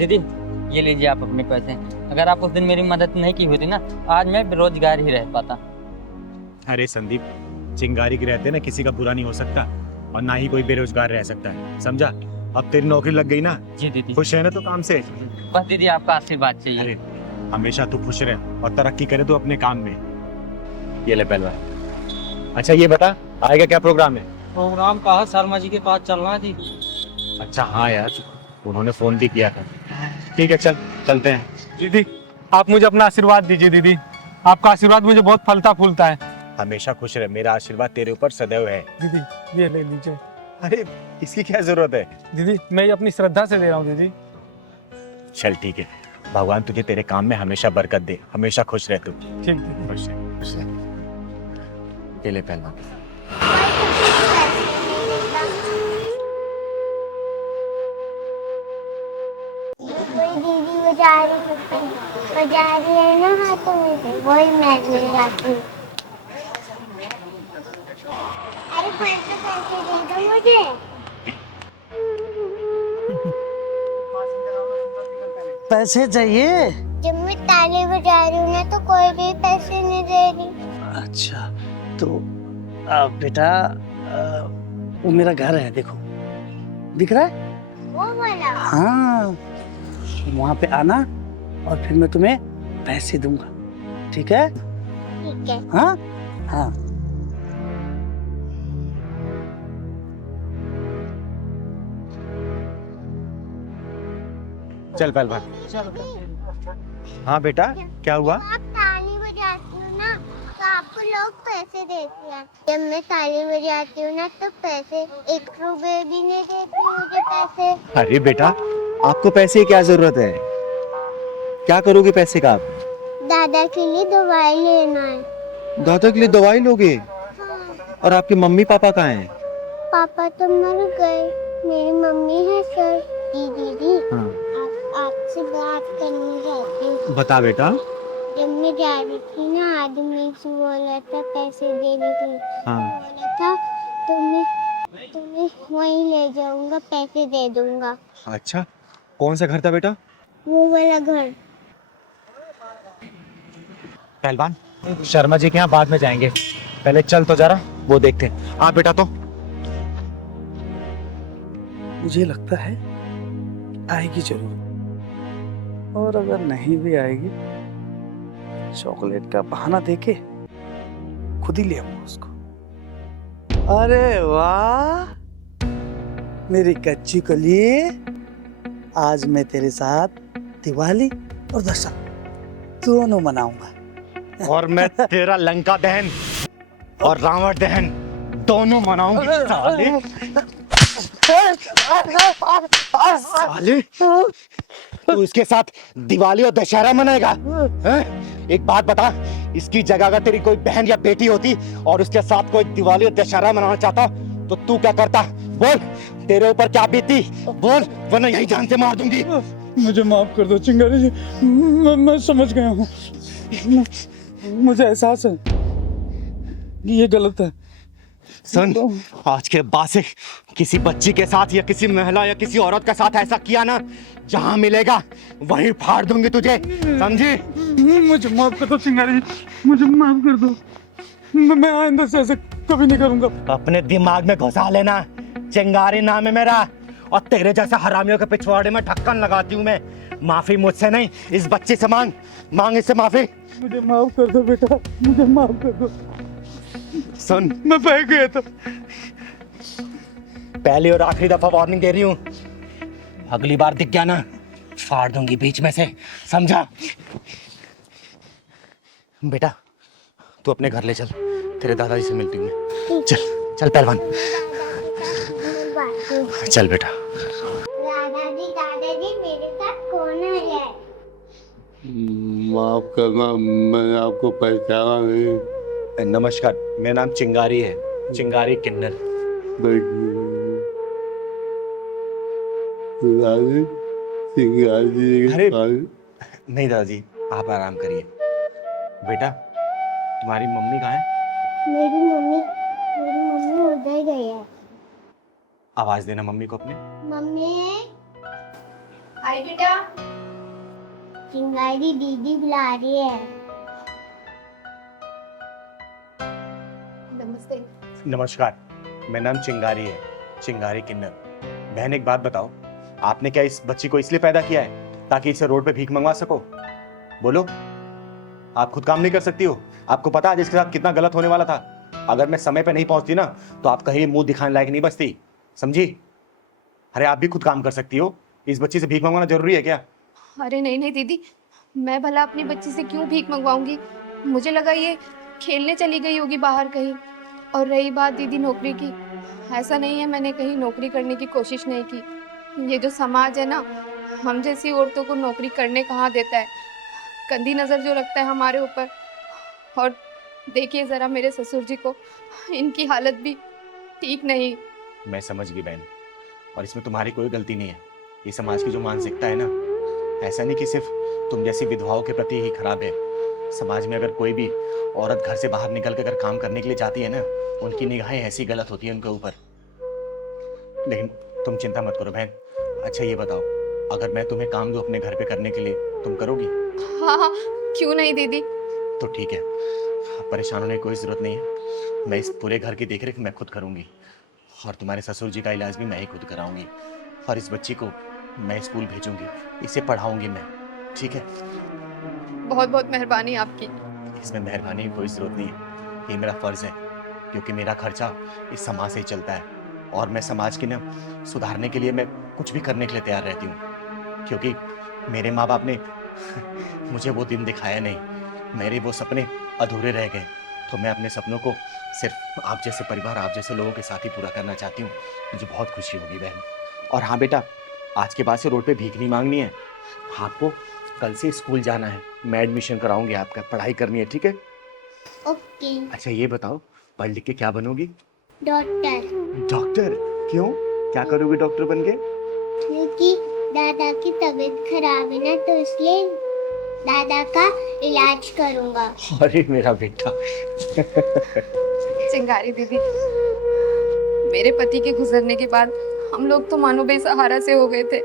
दीदी ये लीजिए आप अपने पैसे। अगर आप उस दिन मेरी मदद नहीं की होती ना, आज मैं बेरोजगार ही रह पाता। अरे संदीप, चिंगारी के रहते ना किसी का बुरा नहीं हो सकता और ना ही कोई बेरोजगार रह सकता है, समझा? अब तेरी नौकरी लग गई ना, जी दीदी। खुश है ना तो काम से? बस दीदी आपका आशीर्वाद चाहिए। अरे हमेशा तू खुश रहे और तरक्की करे तो अपने काम में। ये ले पहलवान। अच्छा ये बता, आएगा क्या प्रोग्राम है? प्रोग्राम कहा शर्मा जी के पास चलना थी। अच्छा हाँ यार, उन्होंने फोन भी किया था। ठीक है चल चलते हैं। दीदी आप मुझे अपना आशीर्वाद दीजिए दीदी, आपका आशीर्वाद मुझे बहुत फलता फूलता है। हमेशा खुश रहे, मेरा आशीर्वाद तेरे ऊपर सदैव है। दीदी ये ले लीजिए। अरे इसकी क्या जरूरत है? दीदी मैं ये अपनी श्रद्धा से दे रहा हूँ दीदी। चल ठीक है, भगवान तुझे तेरे काम में हमेशा बरकत दे, हमेशा खुश रह तू। ठीक दीदी। खुश रह, खुश रह। ये ले पहलवान। दीदी बजा रही है ना हाथों में से, वही मैं ले जाती हूँ। अरे पैसे दे दो मुझे। पैसे चाहिए? जब मैं ताली बजा रही हूँ ना तो कोई भी पैसे नहीं दे रही। अच्छा तो बेटा वो मेरा घर है, देखो दिख रहा है? वो वाला? हाँ वहाँ पे आना और फिर मैं तुम्हें पैसे दूंगा, ठीक है? ठीक है। हाँ हाँ। चल पहलवान। हाँ बेटा, क्या हुआ? आप ताली बजाती हो ना तो आपको लोग पैसे देते हैं। जब मैं ताली बजाती हूँ ना तो पैसे 1 रुपए भी नहीं देती मुझे पैसे। अरे बेटा, आपको पैसे की क्या जरूरत है? क्या करोगे पैसे का आप? दादा के लिए दवाई लेना है। दादा के लिए दवाई लोगे? हाँ। और आपके मम्मी पापा कहाँ हैं? पापा तो मर गए, मेरी मम्मी है सर। दीदी हाँ। आपसे बात करनी चाहती हूँ। बता बेटा। जब मैं जा रही थी ना, आदमी से बोला था पैसे देने के लिए। हाँ। बोला था तुम्हें वहीं ले जाऊंगा, पैसे दे दूंगा। अच्छा, कौन सा घर था बेटा? वो वाला घर। पहलवान, शर्मा जी के यहाँ बाद में जाएंगे, पहले चल तो जरा वो देखते हैं। हाँ बेटा तो मुझे लगता है आएगी जरूर, और अगर नहीं भी आएगी चॉकलेट का बहाना देके खुद ही ले आऊंगा उसको। अरे वाह मेरी कच्ची कली, आज मैं तेरे साथ दिवाली और दशहरा दोनों मनाऊंगा। और मैं तेरा लंका दहन और रावण दहन दोनों मनाऊंगी। साले साले, तू इसके साथ दिवाली और दशहरा मनाएगा? हैं? एक बात बता, इसकी जगह अगर तेरी कोई बहन या बेटी होती और उसके साथ कोई दिवाली और दशहरा मनाना चाहता तो तू क्या करता? बोल, तेरे ऊपर क्या बीती? बोल, वरना यही जान से मार दूंगी। मुझे माफ कर दो चिंगारी जी, मैं समझ गया हूँ, मुझे एहसास है कि ये गलत है। सुन, आज के बाद से किसी बच्ची के साथ या किसी महिला या किसी औरत के साथ ऐसा किया ना, जहां मिलेगा वहीं फाड़ दूंगी तुझे, समझी? मुझे माफ कर दो चिंगारी जी, मुझे माफ कर दो, मैं आइंदा से ऐसे कभी नहीं करूंगा। अपने दिमाग में घुसा लेना, चिंगारी नाम है मेरा, और तेरे जैसे हरामियों के पिछवाड़े में ढक्कन लगाती हूँ मैं। माफी मुझसे नहीं, इस बच्चे से मांग, मांग इससे माफी। मुझे माफ कर दो बेटा, मुझे माफ कर दो। सुन, मैं बह गया था। पहली और आखिरी दफा वार्निंग दे रही हूँ, अगली बार दिख गया ना फाड़ दूंगी बीच में से, समझा? बेटा तू अपने घर ले चल, तेरे दादाजी से मिलती हूँ मैं। चल चल पहलवान, चल बेटा। दादाजी मेरे साथ कौन है? माफ करना, मैंने आपको पहचाना नहीं। नमस्कार, मेरा नाम चिंगारी है, चिंगारी किन्नर। अरे नहीं दादाजी, आप आराम करिए। बेटा तुम्हारी मम्मी कहाँ है? मेरी मम्मी उधर गई है। आवाज देना मम्मी को अपने। मम्मी आई बेटा। चिंगारी दीदी बुला रही है। नमस्ते। नमस्कार, मेरा नाम चिंगारी है, चिंगारी किन्नर। बहन एक बात बताओ, आपने क्या इस बच्ची को इसलिए पैदा किया है ताकि इसे रोड पे भीख मंगवा सको? बोलो, आप खुद काम नहीं कर सकती हो? आपको पता है इसके साथ कितना गलत होने वाला था? अगर मैं समय पे नहीं पहुंचती ना तो आप कहीं मुंह दिखाने लायक नहीं बचती, समझी? अरे आप भी खुद काम कर सकती हो, इस बच्ची से भीख मंगवाना जरूरी है क्या? अरे नहीं नहीं दीदी, मैं भला अपनी बच्ची से क्यों भीख मंगवाऊंगी? मुझे लगा ये खेलने चली गई होगी बाहर कहीं। और रही बात दीदी नौकरी की, ऐसा नहीं है मैंने कहीं नौकरी करने की कोशिश नहीं की। ये जो समाज है ना, हम जैसी औरतों को नौकरी करने कहाँ देता है। गंदी नज़र जो रखता है हमारे ऊपर। और देखिए ज़रा मेरे ससुर जी को, इनकी हालत भी ठीक नहीं। मैं समझ गई बहन, और इसमें तुम्हारी कोई गलती नहीं है। ये समाज की जो मानसिकता है ना, ऐसा नहीं कि सिर्फ तुम जैसी विधवाओं के प्रति ही खराब है। समाज में अगर कोई भी औरत घर से बाहर निकल कर अगर काम करने के लिए जाती है ना, उनकी निगाहें ऐसी गलत होती है उनके ऊपर। लेकिन तुम चिंता मत करो बहन। अच्छा ये बताओ, अगर मैं तुम्हें काम दूं अपने घर पे करने के लिए, तुम करोगी? हाँ हाँ, क्यों नहीं दीदी। तो ठीक है, परेशान होने की कोई ज़रूरत नहीं है। मैं इस पूरे घर की देखरेख मैं खुद करूँगी, और तुम्हारे ससुर जी का इलाज भी मैं ही खुद कराऊंगी। और इस बच्ची को मैं स्कूल भेजूंगी, इसे पढ़ाऊंगी मैं, ठीक है? बहुत बहुत मेहरबानी आपकी। इसमें मेहरबानी की कोई ज़रूरत नहीं है, ये मेरा फ़र्ज़ है, क्योंकि मेरा खर्चा इस समाज से ही चलता है। और मैं समाज के ना सुधारने के लिए मैं कुछ भी करने के लिए तैयार रहती हूँ, क्योंकि मेरे माँ बाप ने मुझे वो दिन दिखाया नहीं, मेरे वो सपने अधूरे रह गए। तो मैं अपने सपनों को सिर्फ आप जैसे परिवार, आप जैसे लोगों के साथ ही पूरा करना चाहती हूँ। मुझे बहुत खुशी होगी बहन। और हाँ बेटा, आज के बाद से रोड पे भीख नहीं मांगनी है। आपको कल से स्कूल जाना है, मैं एडमिशन कराऊंगी आपका, पढ़ाई करनी है, ठीक है? ओके। अच्छा ये बताओ, पढ़ लिख के क्या बनोगी? डॉक्टर। डॉक्टर? क्यों, क्या करोगे डॉक्टर बन के? क्योंकि दादा की तबीयत खराब है ना, तो इसलिए दादा का इलाज करूंगा। अरे मेरा बेटा। चिंगारी दीदी, मेरे पति के गुजरने के बाद हम लोग तो मानो बेसहारा से हो गए थे,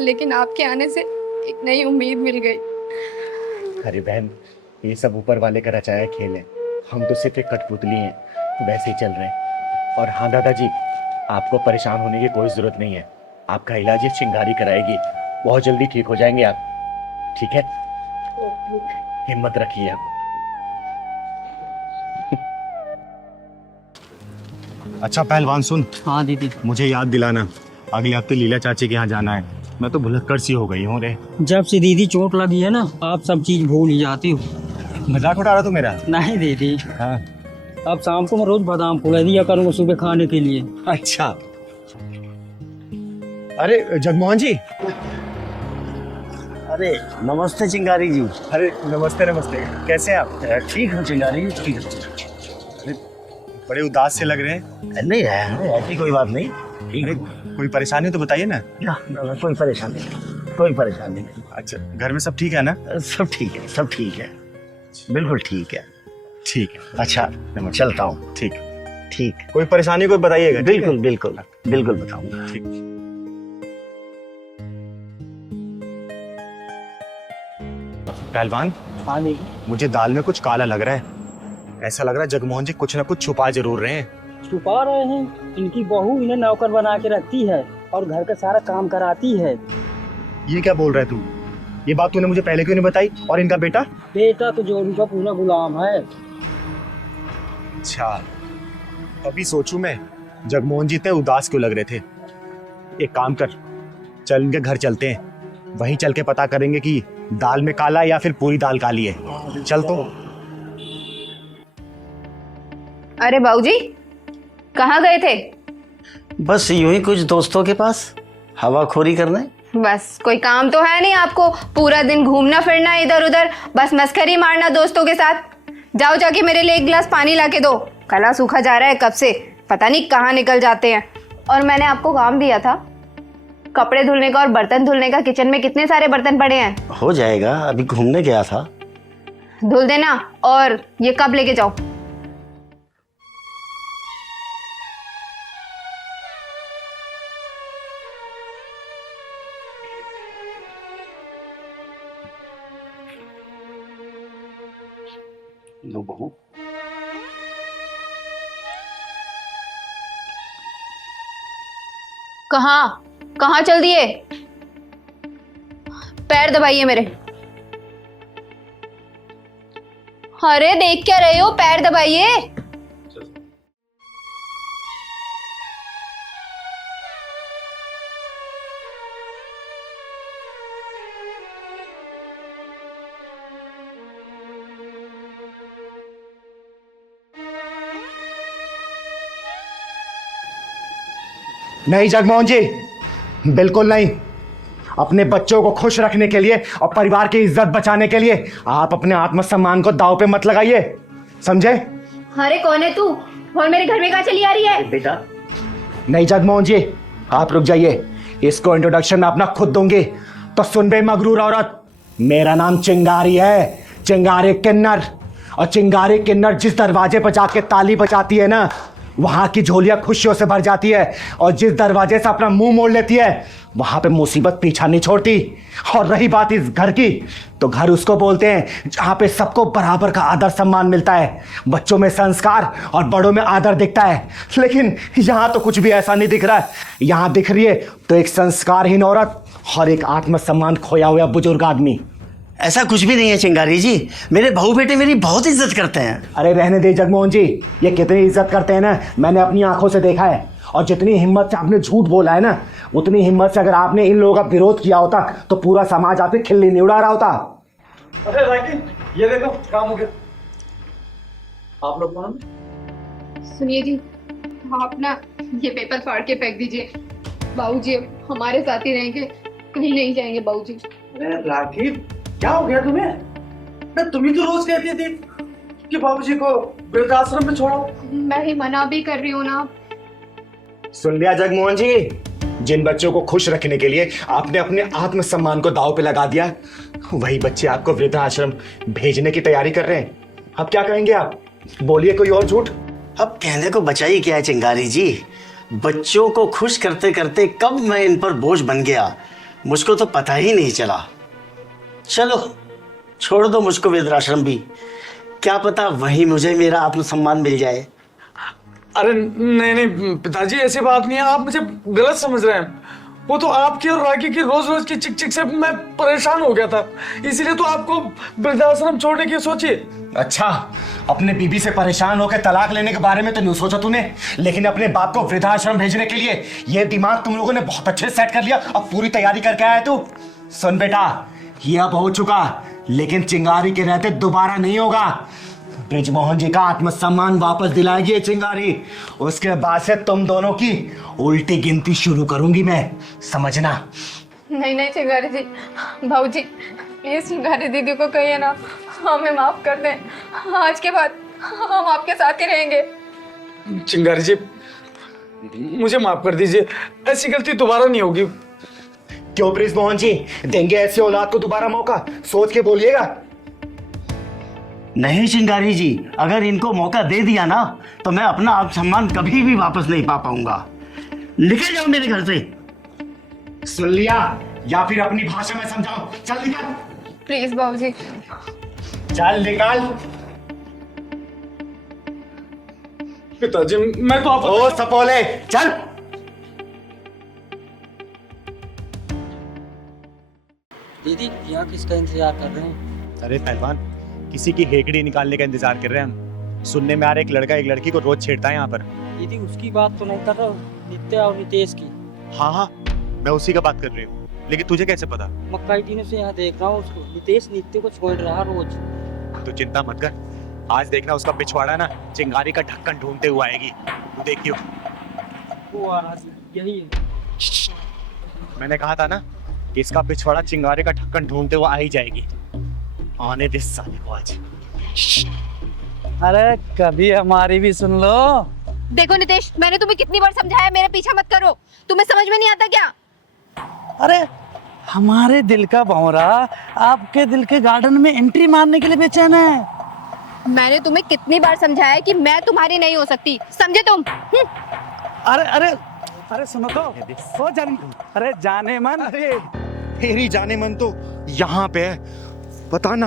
लेकिन आपके आने से एक नई उम्मीद मिल गई। अरे बहन, ये सब ऊपर वाले का रचाया खेल है, हम तो सिर्फ एक कठपुतली हैं, वैसे ही चल रहे हैं। और हाँ दादाजी, आपको परेशान होने की कोई ज़रूरत नहीं है, आपका इलाज ये चिंगारी कराएगी, बहुत जल्दी ठीक हो जाएंगे आप, ठीक है? हिम्मत रखिए आप। अच्छा पहलवान सुन, हाँ दीदी। मुझे याद दिलाना, अगले हफ्ते लीला चाची के यहाँ जाना है। मैं तो भुलक्कड़ सी हो गई हूँ रे। जब से दीदी चोट लगी है ना, आप सब चीज भूल ही जाती हो। मजाक उड़ा रहा तू मेरा? नहीं दीदी, हाँ। अब शाम को मैं रोज बादाम फुला दिया करूँगा सुबह खाने के लिए। अच्छा। अरे जगमोहन जी। अरे नमस्ते चिंगारी जी। अरे नमस्ते नमस्ते, कैसे हैं आप? ठीक है चिंगारी जी, ठीक है। बड़े उदास से लग रहे हैं। नहीं है, ऐसी कोई बात नहीं, ठीक है। कोई परेशानी तो बताइए ना। कोई परेशानी नहीं, कोई परेशानी नहीं। अच्छा, घर में सब ठीक है ना? सब ठीक है, सब ठीक है, बिल्कुल ठीक है। ठीक है। अच्छा चलता हूँ। ठीक। ठीक, कोई परेशानी कोई बताइएगा। ठीक है? बिल्कुल बिल्कुल बिल्कुल बताऊंगा। ठीक। पहलवान, हाँ दीदी। मुझे दाल में कुछ काला लग रहा है। ऐसा लग रहा है जगमोहन जी कुछ ना कुछ छुपा जरूर रहे हैं। छुपा रहे हैं, इनकी बहू इन्हें नौकर बना के रखती है और घर का सारा काम कराती है। ये क्या बोल रहा है तू? ये बात तूने मुझे पहले क्यों नहीं बताई? और इनका बेटा? बेटा तो जो उनका पूरा गुलाम है। अच्छा, अभी सोचूं मैं जगमोहन जी इतने उदास क्यों लग रहे थे। एक काम कर, चल इनके घर चलते हैं, वहीं चल के पता करेंगे कि दाल में काला या फिर पूरी दाल काली है। चल तो। अरे बाबूजी, कहाँ गए थे? बस यूं ही कुछ दोस्तों के पास हवाखोरी करने। बस कोई काम तो है नहीं आपको, पूरा दिन घूमना फिरना इधर उधर, बस मस्करी मारना दोस्तों के साथ। जाओ जाके मेरे लिए एक गिलास पानी ला के दो, गला सूखा जा रहा है कब से, पता नहीं कहाँ निकल जाते हैं। और मैंने आपको काम दिया था कपड़े धुलने का और बर्तन धुलने का, किचन में कितने सारे बर्तन पड़े हैं। हो जाएगा, अभी घूमने गया था। धुल देना, और ये कब लेके जाओ। लो बहू। कहाँ कहाँ चल दिए? पैर दबाइए मेरे। अरे देख क्या रहे हो, पैर दबाइए। नहीं जगमोहन जी, बिल्कुल नहीं। अपने बच्चों को खुश रखने के लिए और परिवार की इज्जत बचाने के लिए आप अपने आत्मसम्मान को दांव पे मत लगाइए, समझे? अरे कौन है तू और मेरे घर में कहाँ चली आ रही है? बेटा नहीं जगमोहन जी, आप रुक जाइए। इसको इंट्रोडक्शन मैं अपना खुद दूंगी। तो सुन बे मगरूर औरत, मेरा नाम चिंगारी है, चिंगारी किन्नर। और चिंगारी किन्नर जिस दरवाजे पर जाके ताली बजाती है ना, वहां की झोलियां खुशियों से भर जाती है। और जिस दरवाजे से अपना मुंह मोड़ लेती है, वहां पे मुसीबत पीछा नहीं छोड़ती। और रही बात इस घर की, तो घर उसको बोलते हैं जहां पे सबको बराबर का आदर सम्मान मिलता है, बच्चों में संस्कार और बड़ों में आदर दिखता है। लेकिन यहां तो कुछ भी ऐसा नहीं दिख रहा है। यहां दिख रही है तो एक संस्कारहीन औरत और एक आत्मसम्मान खोया हुआ बुजुर्ग आदमी। ऐसा कुछ भी नहीं है चिंगारी जी, मेरे बहू बेटे मेरी बहुत इज्जत करते हैं। अरे रहने दे जगमोहन जी, ये कितनी इज्जत करते हैं ना, मैंने अपनी आंखों से देखा है। और जितनी हिम्मत से आपने झूठ बोला है ना, उतनी हिम्मत से अगर आपने इन लोगों का विरोध किया होता तो पूरा समाज आपसे खिल्ली नहीं उड़ा रहा होता। अरे राकी, ये देखो काम हो गया। आप लोग कौन? सुनिए जी, आप ना ये पेपर फाड़ के फेंक दीजिए। बाबूजी हमारे साथ ही रहेंगे, कहीं नहीं जाएंगे बाबूजी। अरे राखी, क्या हो गया तुम्हें? मैं तुम ही तो रोज कहती थी कि बाबूजी को वृद्धाश्रम में छोड़ो। मैं ही मना भी कर रही हूँ ना। सुन लिया जगमोहन जी, जिन बच्चों को खुश रखने के लिए आपने अपने आत्मसम्मान को दांव पे लगा दिया, वही बच्चे आपको वृद्धाश्रम भेजने की तैयारी कर रहे हैं। अब क्या कहेंगे आप? बोलिए कोई और झूठ। अब कहने को बचा ही क्या है चिंगारी जी, बच्चों को खुश करते करते कब मैं इन पर बोझ बन गया, मुझको तो पता ही नहीं चला। चलो छोड़ दो मुझको वृद्धाश्रम भी, क्या पता वहीं मुझे मेरा आत्मसम्मान मिल जाए। अरे नहीं नहीं पिताजी, ऐसी बात नहीं है, आप मुझे गलत समझ रहे हैं। वो तो आपकी और राखी की रोज रोज की चिक चिक से मैं परेशान हो गया था, इसीलिए तो आपको वृद्धाश्रम छोड़ने की सोची। अच्छा, अपने बीबी से परेशान होकर तलाक लेने के बारे में तो नहीं सोचा तूने, लेकिन अपने बाप को वृद्धाश्रम भेजने के लिए ये दिमाग तुम लोगों ने बहुत अच्छे से सेट कर लिया। अब पूरी तैयारी करके आया तू। सुन बेटा, ये अब हो चुका, लेकिन चिंगारी के रहते दोबारा नहीं होगा। ब्रिजमोहन जी का आत्मसम्मान वापस दिलाएगी ये चिंगारी, उसके बाद से तुम दोनों की उल्टी गिनती शुरू करूंगी मैं, समझना। नहीं नहीं चिंगारी जी, बाबूजी प्लीज चिंगारी दीदी को कहिए ना, हमें माफ कर दें। आज के बाद हम आपके साथ ही रहेंगे। चिंगारी जी मुझे माफ कर दीजिए, ऐसी गलती दोबारा नहीं होगी। क्यों ब्रिजमोहन जी, देंगे ऐसे औलाद को दोबारा मौका? सोच के बोलिएगा। नहीं चिंगारी जी, अगर इनको मौका दे दिया ना तो मैं अपना आत्मसम्मान कभी भी वापस नहीं पा पाऊंगा। निकल जाओ मेरे घर से। सुन लिया, या फिर अपनी भाषा में समझाओ। चल निकल, प्लीज बाबूजी। चल निकल। पिताजी मैं तो आप ओ सपोले, चल। दीदी यहाँ किसका इंतजार कर रहे हैं? अरे पहलवान, किसी की हेकड़ी निकालने का इंतजार कर रहे हैं हम। सुनने में आ रहा है एक लड़का एक लड़की को रोज छेड़ता है यहाँ पर। दीदी उसकी बात तो नहीं कर रहा हूँ, नित्या और नितेश की। हाँ हाँ, मैं उसी का बात कर रही हूँ, लेकिन तुझे कैसे पता? मैं कई दिनों से यहाँ देख रहा हूँ उसको। नितेश नित्य को छोड़ रहा रोज। तू चिंता मत कर, आज देखना उसका पिछवाड़ा ना चिंगारी का ढक्कन ढूंढते हुए आएगी, तू देखियो। वो आज यही है। मैंने कहा था ना कि इसका पिछवाड़ा चिंगारी का ढक्कन ढूंढते हुए आ ही जाएगी। आने दे साले को आज। अरे कभी हमारी भी सुन लो। देखो नितेश, मैंने तुम्हें कितनी बार समझाया मेरा पीछा मत करो, तुम्हें समझ में नहीं आता क्या? अरे हमारे दिल का भंवरा आपके दिल के गार्डन में एंट्री मारने के लिए बेचैन है। मैंने तुम्हें कितनी बार समझाया कि मैं तुम्हारी नहीं हो सकती, समझे तुम? अरे अरे अरे सुनो तो, ओ अरे जाने मन। अरे तेरी जाने मन तो यहाँ पे है, बता ना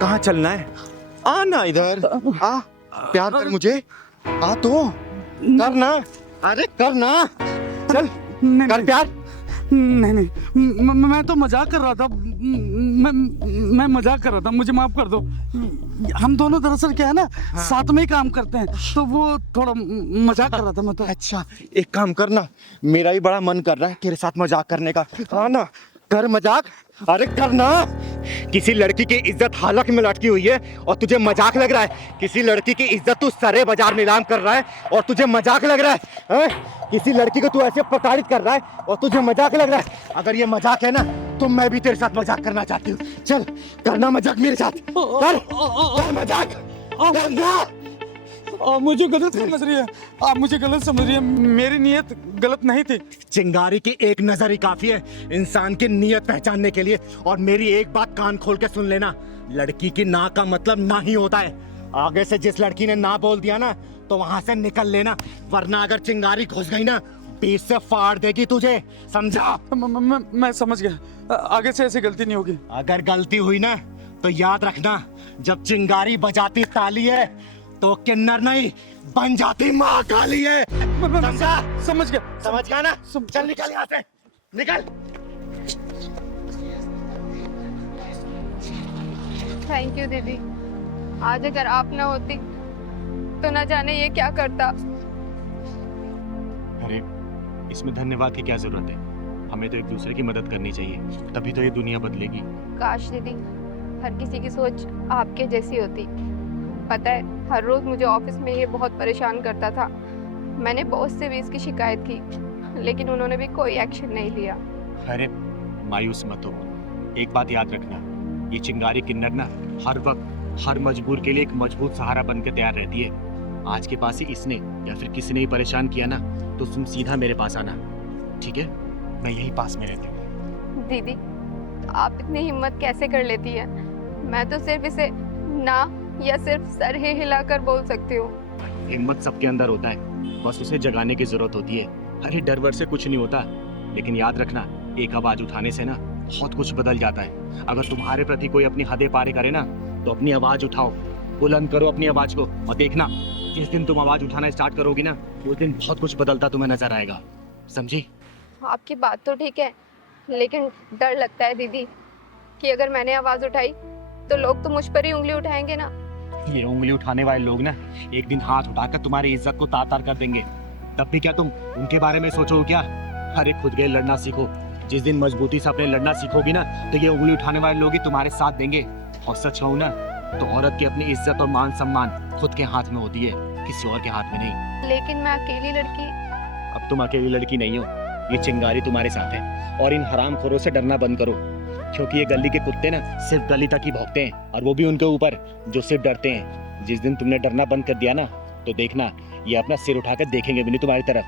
कहाँ चलना है? आ ना इधर, आ, प्यार कर मुझे, आ तो कर ना, अरे कर ना, चल नहीं कर प्यार। नहीं नहीं, मैं तो मजाक कर रहा था। मैं मजाक कर रहा था, मुझे माफ कर दो। हम दोनों दरअसल क्या है ना, साथ में ही काम करते हैं, तो वो थोड़ा मजाक कर रहा था मैं तो। अच्छा एक काम करना, मेरा भी बड़ा मन कर रहा है तेरे साथ मजाक करने का। हाँ ना, कर मजाक, अरे कर ना। किसी लड़की की इज्जत हालत में लटकी हुई है और तुझे मजाक लग रहा है। किसी लड़की की इज्जत तू सरे बाजार नीलाम कर रहा है और तुझे मजाक लग रहा है, हैं? किसी लड़की को तू ऐसे प्रताड़ित कर रहा है और तुझे मजाक लग रहा है। अगर ये मजाक है ना तो मैं भी तेरे साथ मजाक करना चाहती हूँ। चल करना मजाक मेरे साथ, कर मजाक, कर ना। आप मुझे गलत समझ रही है, आप मुझे गलत समझ रही है, मेरी नीयत गलत नहीं थी। चिंगारी की एक नजर ही काफी है इंसान की नीयत पहचानने के लिए। और मेरी एक बात कान खोल के सुन लेना, लड़की की ना का मतलब ना ही होता है। आगे से जिस लड़की ने ना बोल दिया ना तो वहां से निकल लेना, वरना अगर चिंगारी घुस गई ना बीच से फाड़ देगी तुझे, समझा? मैं समझ गया, आगे से ऐसी गलती नहीं होगी। अगर गलती हुई ना तो याद रखना, जब चिंगारी बजाती ताली है तो किन्नर नहीं बन जाती माँ काली है, समझा? समझ गया। समझ गया ना? चल निकल यहाँ से, निकल। थैंक यू दीदी, आज अगर आप ना होती तो ना जाने ये क्या करता। अरे इसमें धन्यवाद की क्या जरूरत है, हमें तो एक दूसरे की मदद करनी चाहिए, तभी तो ये दुनिया बदलेगी। काश दीदी हर किसी की सोच आपके जैसी होती। पता है हर रोज मुझे ऑफिस में ये बहुत परेशान करता था। मैंने बॉस से भी इसकी शिकायत की, लेकिन उन्होंने भी कोई एक्शन नहीं लिया। अरे मायूस मत हो, एक बात याद रखना, ये चिंगारी किन्नर ना हर वक्त हर मजबूर के लिए एक मजबूत सहारा बन के तैयार रहती है। आज के पास ही इसने या फिर किसी ने ही परेशान किया ना तो तुम सीधा मेरे पास आना, ठीक है? मैं यही पास में रहती हूँ। दीदी आप इतनी हिम्मत कैसे कर लेती है? मैं तो सिर्फ इसे ना या सिर्फ सर ही हिलाकर बोल सकती हूँ। हिम्मत सबके अंदर होता है, बस उसे जगाने की जरूरत होती है। अरे डर वर से कुछ नहीं होता, लेकिन याद रखना एक आवाज उठाने से ना बहुत कुछ बदल जाता है। अगर तुम्हारे प्रति कोई अपनी हदें पार करे ना तो अपनी आवाज उठाओ, बुलंद करो अपनी आवाज को, और देखना जिस दिन तुम आवाज उठाना स्टार्ट करोगी ना उस दिन बहुत कुछ बदलता तुम्हें नजर आएगा, समझी? आपकी बात तो ठीक है, लेकिन डर लगता है दीदी कि अगर मैंने आवाज उठाई तो लोग तो मुझ पर ही उंगली उठाएंगे ना। ये उंगली उठाने वाले लोग ना एक दिन हाथ उठाकर तुम्हारी इज्जत को तार-तार कर देंगे, तब भी क्या तुम उनके बारे में सोचो क्या? अरे खुद के लड़ना सीखो, जिस दिन मजबूती से अपने लड़ना सीखोगी ना तो ये उंगली उठाने वाले लोग ही तुम्हारे साथ देंगे। और सच कहूं ना तो औरत की अपनी इज्जत और मान सम्मान खुद के हाथ में होती है, किसी और के हाथ में नहीं। लेकिन मैं अकेली लड़की। अब तुम अकेली लड़की नहीं हो, ये चिंगारी तुम्हारे साथ है। और इन हरामखोरों से डरना बंद करो, क्योंकि ये गली के कुत्ते ना सिर्फ गली तक ही भौंकते हैं, और वो भी उनके ऊपर जो सिर्फ डरते हैं। जिस दिन तुमने डरना बंद कर दिया ना तो देखना ये अपना सिर उठाकर देखेंगे भी नहीं तुम्हारी तरफ,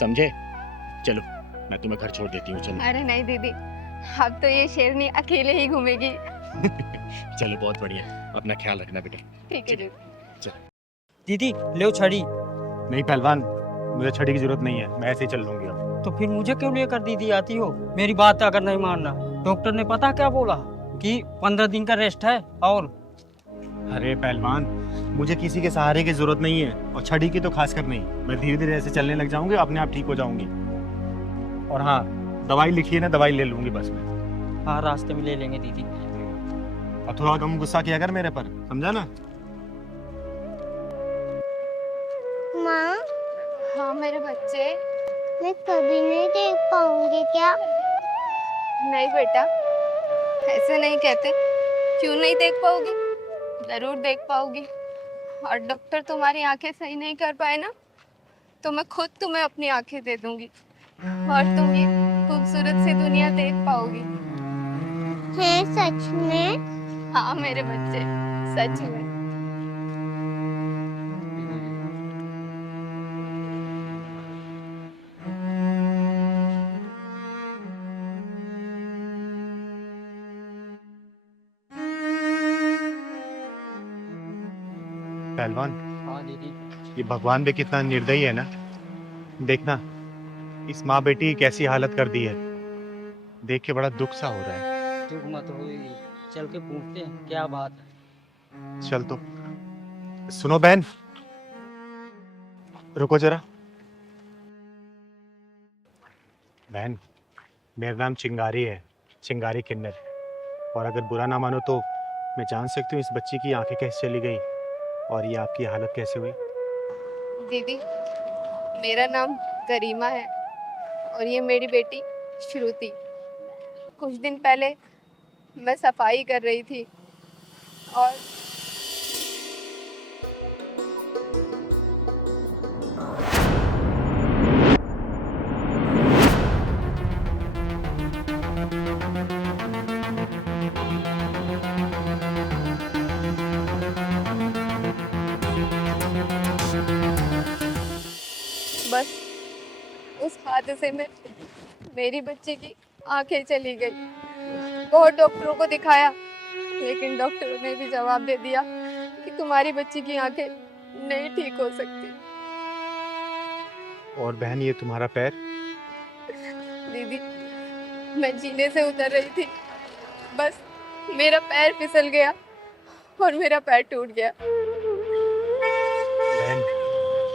समझे? चलो मैं तुम्हें घर छोड़ देती हूँ, चलो। अरे नहीं दीदी, अब तो ये शेरनी अकेले ही घूमेगी। चलो बहुत बढ़िया, अपना ख्याल रखना बेटा। ठीक है जी। दीदी ले छड़ी। नहीं पहलवान, मुझे छड़ी की जरूरत नहीं है, मैं ऐसे ही चल लूंगी अब। तो फिर मुझे क्यों लेकर दीदी आती हो? मेरी बात अगर नहीं मानना, डॉक्टर ने पता क्या बोला कि 15 दिन का रेस्ट है। और अरे पहलवान, मुझे किसी के सहारे की जरूरत नहीं है, और छड़ी की तो खासकर नहीं। मैं धीरे धीरे ऐसे चलने लग जाऊंगी, अपने आप ठीक हो जाऊंगी। और हाँ, दवाई लिखी है ना, दवाई ले लूंगी बस मैं। हाँ रास्ते में ले लेंगे दीदी। और थोड़ा कम गुस्सा किया कर मेरे पर, समझा ना? माँ हाँ मेरे बच्चे। मैं कभी नहीं देख पाऊंगी क्या? नहीं बेटा, ऐसे नहीं कहते। क्यों नहीं देख पाओगी? जरूर देख पाओगी। और डॉक्टर तुम्हारी आंखें सही नहीं कर पाए ना तो मैं खुद तुम्हें अपनी आंखें दे दूंगी और तुम ये खूबसूरत सी दुनिया देख पाओगी। है सच में? हाँ मेरे बच्चे, सच में। पहलवान, हाँ दीदी। ये भगवान भी कितना निर्दयी है ना। देखना इस माँ बेटी की कैसी हालत कर दी है, देख के बड़ा दुख सा हो रहा है। दुख मत हो, चल के पूछते हैं क्या बात है। चल तो सुनो बहन, रुको जरा। बहन, मेरा नाम चिंगारी है, चिंगारी किन्नर। और अगर बुरा ना मानो तो मैं जान सकती हूँ इस बच्ची की आंखें कैसे चली गई और ये आपकी हालत कैसे हुई? दीदी, मेरा नाम करीमा है और ये मेरी बेटी श्रुति। कुछ दिन पहले मैं सफाई कर रही थी और बस उस हादसे में मेरी बच्ची की आंखें चली गई। बहुत डॉक्टरों को दिखाया, लेकिन डॉक्टरों ने भी जवाब दे दिया कि तुम्हारी बच्ची की आंखें नहीं ठीक हो सकती। और बहन, ये तुम्हारा पैर? दीदी, मैं जीने से उतर रही थी, बस मेरा पैर फिसल गया और मेरा पैर टूट गया। बहन,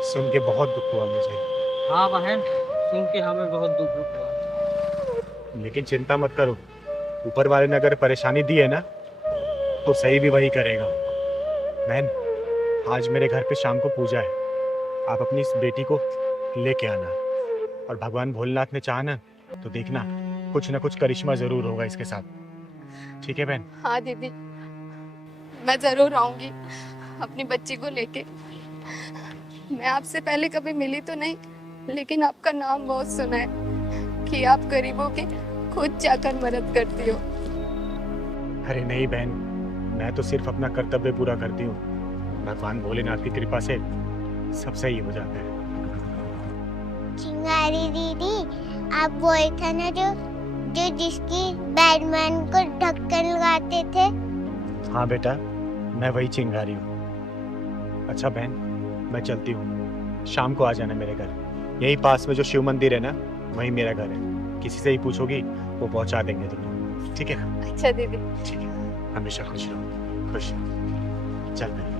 सुन के बहुत दुख हुआ मुझे। हाँ बहन, सुन के हमें बहुत दुख हुआ। लेकिन चिंता मत करो, ऊपर वाले ने अगर परेशानी दी है ना तो सही भी वही करेगा। बहन, आज मेरे घर पे शाम को पूजा है, आप अपनी इस बेटी को लेके आना। और भगवान भोलेनाथ ने चाहा ना तो देखना कुछ ना कुछ करिश्मा जरूर होगा इसके साथ। ठीक है बहन? हाँ दीदी, मैं जरूर आऊंगी अपनी बच्ची को लेके। मैं आपसे पहले कभी मिली तो नहीं, लेकिन आपका नाम बहुत सुना है कि आप गरीबों के खुद जाकर मदद करती हो। अरे नहीं बहन, मैं तो सिर्फ अपना कर्तव्य पूरा करती हूँ। भगवान भोलेनाथ की कृपा से सब सही हो जाता है। चिंगारी दीदी, आप बोले थे ना जो जिसकी बैटमैन को ढक्कन लगाते थे। हाँ बेटा, मैं वही चिंगारी हूँ। अच्छा बहन, मैं चलती हूँ, शाम को आ जाना मेरे घर। यही पास में जो शिव मंदिर है ना, वही मेरा घर है। किसी से ही पूछोगी वो पहुंचा देंगे तुम्हें। ठीक है? अच्छा दीदी। ठीक है, हमेशा खुश रहो। खुश रहो। चल बहन।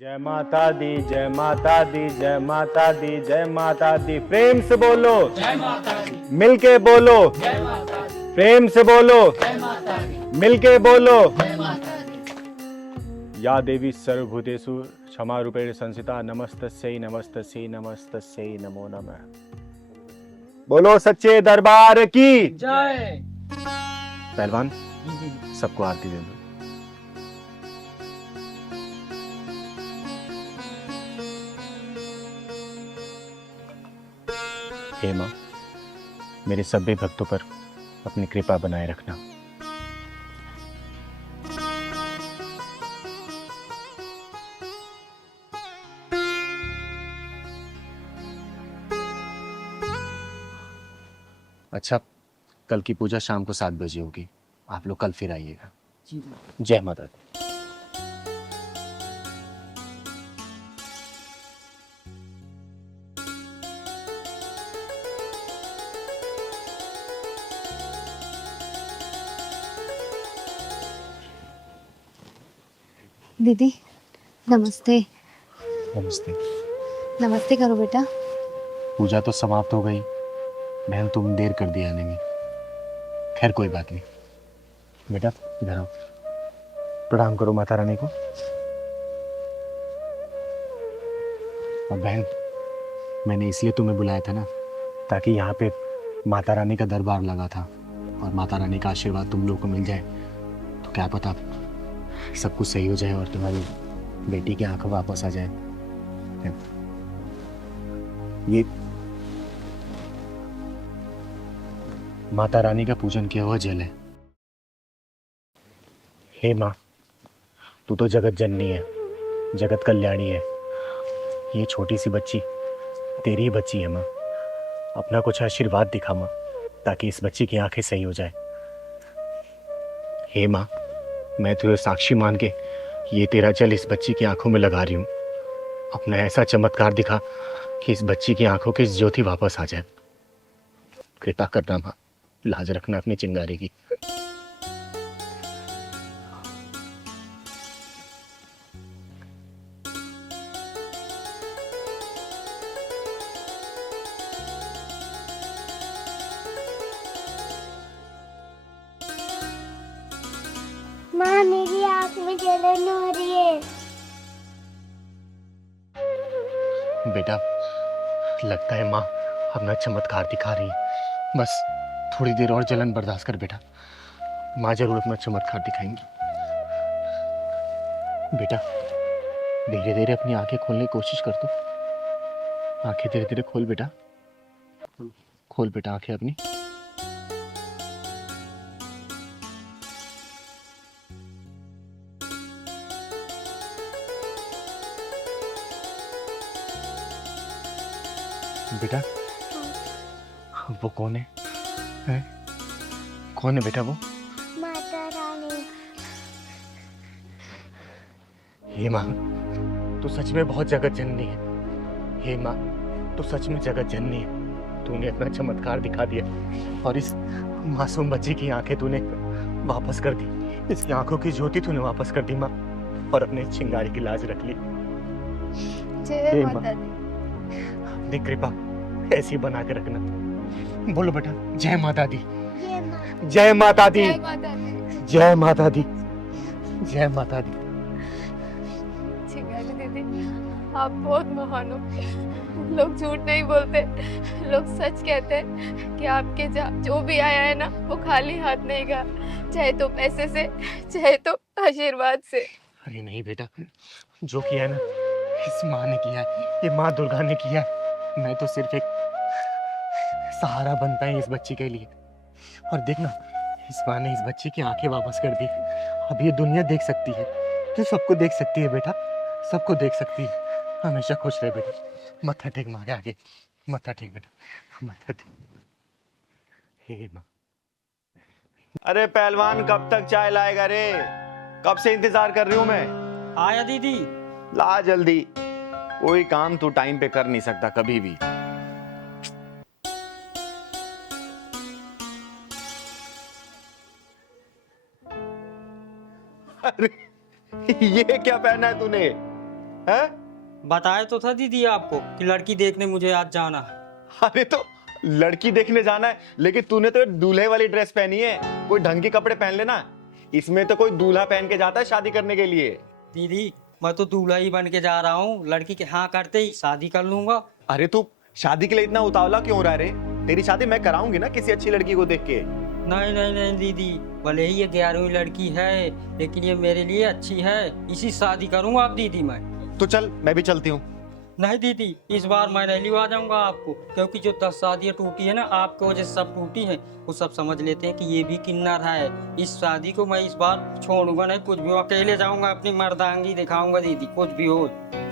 जय माता दी, जय माता दी, जय माता दी, जय माता दी। प्रेम से बोलो जय माता दी। मिलके बोलो जय माता दी। प्रेम से बोलो जय माता दी। मिलके बोलो जय माता दी। या देवी सर्वभूतेषु क्षमा रूपेण संस्थिता, नमस्तस्यै नमस्तस्यै नमस्तस्यै नमो नमः। बोलो सच्चे दरबार की जय। पहलवान, सबको आरती दे दो। हे माँ, मेरे सभी भक्तों पर अपनी कृपा बनाए रखना। अच्छा, कल की पूजा शाम को 7 बजे होगी, आप लोग कल फिर आइएगा। जय माता दी। दीदी, नमस्ते। नमस्ते। नमस्ते करो बेटा। पूजा तो समाप्त हो गई, बहन तुम देर कर दी आने में। खैर कोई बात नहीं। बेटा इधर आओ, प्रणाम करो माता रानी को। और बहन, मैंने इसलिए तुम्हें बुलाया था ना, ताकि यहाँ पे माता रानी का दरबार लगा था और माता रानी का आशीर्वाद तुम लोग को मिल जाए तो क्या पता सब कुछ सही हो जाए और तुम्हारी बेटी की आंखें वापस आ जाए। ये माता रानी का पूजन किया हुआ जल है। हे माँ, तू तो जगत जननी है, जगत कल्याणी है। ये छोटी सी बच्ची तेरी ही बच्ची है माँ। अपना कुछ आशीर्वाद दिखा माँ, ताकि इस बच्ची की आंखें सही हो जाए। हे माँ, मैं तुझे साक्षी मान के ये तेरा जल इस बच्ची की आंखों में लगा रही हूँ। अपना ऐसा चमत्कार दिखा कि इस बच्ची की आंखों की ज्योति वापस आ जाए। कृपा करना माँ। लाज रखना अपनी चिंगारी की। माँ मेरी आँख में जलन हो रही है। बेटा, लगता है माँ अपना चमत्कार दिखा रही है। बस थोड़ी देर और जलन बर्दाश्त कर बेटा, माँ जरूर अपना चमत्कार दिखाएंगी। बेटा, धीरे धीरे अपनी आंखें खोलने की कोशिश कर दो। आंखें धीरे धीरे खोल बेटा, खोल बेटा आंखें अपनी। बेटा, वो कौन है? हैं? कौन है बेटा वो? माता रानी। हे माँ, तू सच में बहुत जगत जननी है। हे माँ, तू सच में जगत जननी है। तूने अपना चमत्कार दिखा दिया और इस मासूम बच्ची की आंखें तूने वापस कर दी। इसकी आंखों की ज्योति तूने वापस कर दी माँ, और अपने चिंगारी की लाज रख ली। जय माता दी। अपनी कृपा ऐसी बना के रखना। बोलो बेटा, जय माता दी, ये माँ। जय माता दी, जय माता दी। जय माता दी, जय माता दी। चिंगारी दीदी, आप बहुत महान हो। लोग झूठ नहीं बोलते, लोग सच कहते हैं कि आपके जो भी आया है ना, वो खाली हाथ नहीं गया, चाहे तो पैसे से, चाहे तो आशीर्वाद से। अरे नहीं बेटा, जो किया है ना, इस माँ ने किया है, ये माँ दुर्गा ने किया है। मैं तो सिर्फ एक सहारा बनता है इस बच्ची के लिए। और देखना, इस माँ ने इस बच्ची की आंखें वापस कर दी। अब ये दुनिया देख सकती है, तो सबको देख सकती है बेटा, सबको देख सकती है। हमेशा खुश रहे बेटा। मत्था टेक माँ के आगे, मत्था टेक बेटा, मत्था टेक। हे माँ। अरे पहलवान, कब तक चाय लाएगा रे? कब से इंतजार कर रही हूँ मैं। आया दीदी। ला जल्दी, कोई काम तू टाइम पे कर नहीं सकता कभी भी। अरे ये क्या पहना है तूने? हैं? बताया तो था दीदी आपको कि लड़की देखने मुझे आज जाना है। अरे तो लड़की देखने जाना है, लेकिन तूने तो दूल्हे वाली ड्रेस पहनी है। कोई ढंग के कपड़े पहन लेना। इसमें तो कोई दूल्हा पहन के जाता है शादी करने के लिए। दीदी, मैं तो दूल्हा ही बन के जा रहा हूँ। लड़की के हाँ करते ही शादी कर लूंगा। अरे तू शादी के लिए इतना उतावला क्यों रहा रे? तेरी शादी मैं कराऊंगी ना किसी अच्छी लड़की को देख के। नहीं नहीं नहीं दीदी, भले ही ये 11वीं लड़की है, लेकिन ये मेरे लिए अच्छी है। इसी शादी करूंगा आप दीदी मैं। तो चल, मैं भी चलती हूँ। नहीं दीदी, इस बार मैं नहीं लिवा जाऊंगा आपको, क्योंकि जो 10 शादियां टूटी है ना, आपकी वजह से सब टूटी है। वो सब समझ लेते हैं कि ये भी किन्नर है। इस शादी को मैं इस बार छोड़ूंगा नहीं। कुछ भी हो, अकेले जाऊंगा, अपनी मर्दांगी दिखाऊंगा दीदी। कुछ भी हो,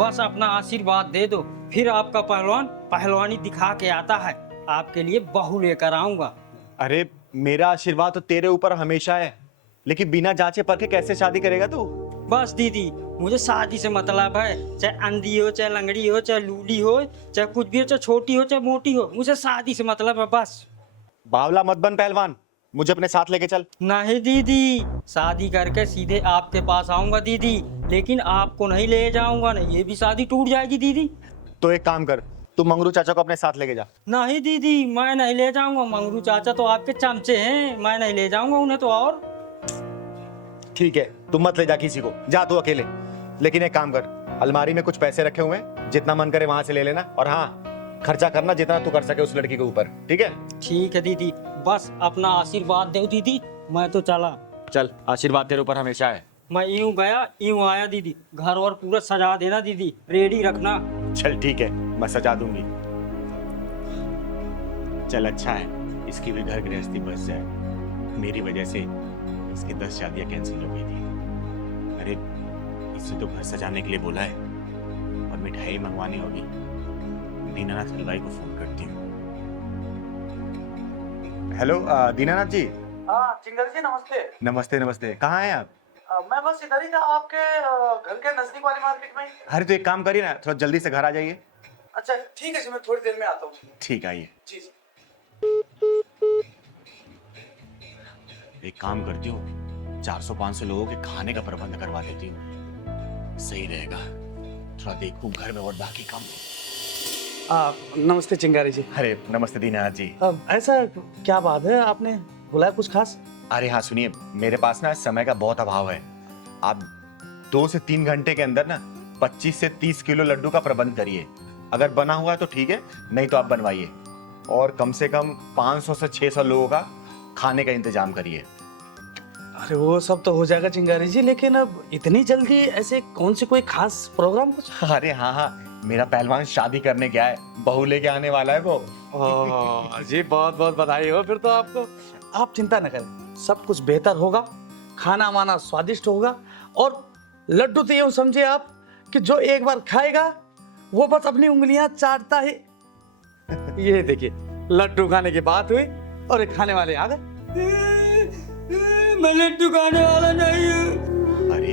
बस अपना आशीर्वाद दे दो। फिर आपका पहलवान पहलवानी दिखा के आता है। आपके लिए बहू लेकर आऊंगा। अरे मेरा आशीर्वाद तो तेरे ऊपर हमेशा है, लेकिन बिना जांचे परखे कैसे शादी करेगा तू? बस दीदी, मुझे शादी से मतलब है। चाहे अंधी हो, चाहे लंगड़ी हो, चाहे लूली हो, चाहे कुछ भी हो, चाहे छोटी हो, चाहे मोटी हो, मुझे शादी से मतलब है बस। बावला मत बन पहलवान, मुझे अपने साथ लेके चल। नहीं दीदी, शादी करके सीधे आपके पास आऊंगा दीदी, लेकिन आपको नहीं ले जाऊंगा। नहीं, ये भी शादी टूट जाएगी दीदी। तो एक काम कर, तू मंगरू चाचा को अपने साथ लेके जा। नहीं दीदी, मैं नहीं ले जाऊंगा। मंगरू चाचा तो आपके चमचे हैं, मैं नहीं ले जाऊंगा उन्हें तो। और ठीक है, तू मत ले जा किसी को, जा तू अकेले। लेकिन एक काम कर, अलमारी में कुछ पैसे रखे हुए हैं, जितना मन करे वहां से ले लेना। और हाँ, खर्चा करना जितना तू कर सके उस लड़की के ऊपर, ठीक है? ठीक है दीदी, बस अपना आशीर्वाद दो दीदी। मैं तो चला। चल, आशीर्वाद तेरे ऊपर हमेशा है। मैं यूं गया यूं आया दीदी। घर और पूरा सजा देना दीदी, रेडी रखना। चल ठीक है, मैं सजा दूंगी। चल अच्छा है, इसकी भी घर गृहस्थी बच जाए। मेरी वजह से इसकी 10 शादियां कैंसिल हो गई थी। अरे इसे तो घर सजाने के लिए बोला है, और मिठाई मंगवानी होगी। दीनानाथ हलवाई को फोन करती हूँ। हेलो दीनानाथ जी। हाँ चिंगारी जी, नमस्ते। नमस्ते नमस्ते, कहाँ हैं आप? मैं बस इधर ही था, आपके घर के नजदीक वाली मार्केट में। अरे तो एक काम करिए ना, थोड़ा जल्दी से घर आ जाइए। अच्छा ठीक है जी, मैं थोड़ी देर में आता हूँ। ठीक, आइए। जी जी। एक काम करती हूँ, 400-500 लोगों के खाने का प्रबंध करवा देती हूँ, सही रहेगा। थोड़ा देखूं घर में और बाकी काम। नमस्ते चिंगारी जी। अरे नमस्ते दीनानाथ जी। ऐसा क्या बात है, आपने बुलाया कुछ खास? अरे हाँ सुनिए, मेरे पास ना समय का बहुत अभाव है। आप 2 से 3 घंटे के अंदर ना 25 से 30 किलो लड्डू का प्रबंध करिए। अगर बना हुआ है तो ठीक है, नहीं तो आप बनवाइए। और कम से कम 500 से 600 लोगों का खाने का इंतजाम करिए। अरे वो सब तो हो जाएगा चिंगारी जी, लेकिन अब इतनी जल्दी ऐसे कौन से कोई खास प्रोग्राम कुछ? अरे हाँ हाँ, मेरा पहलवान शादी करने गया है, बहू लेके आने वाला है वो। जी बहुत बहुत बधाई हो फिर तो आपको। आप चिंता न करें, सब कुछ बेहतर होगा, खाना वाना स्वादिष्ट होगा। और लड्डू तो यूं समझिए आप कि जो एक बार खाएगा वो बस अपनी उंगलियां चाटता है। ये देखिए, लड्डू खाने की बात हुई और एक खाने वाले आ गए। मैं लड्डू खाने वाला नहीं हूँ। अरे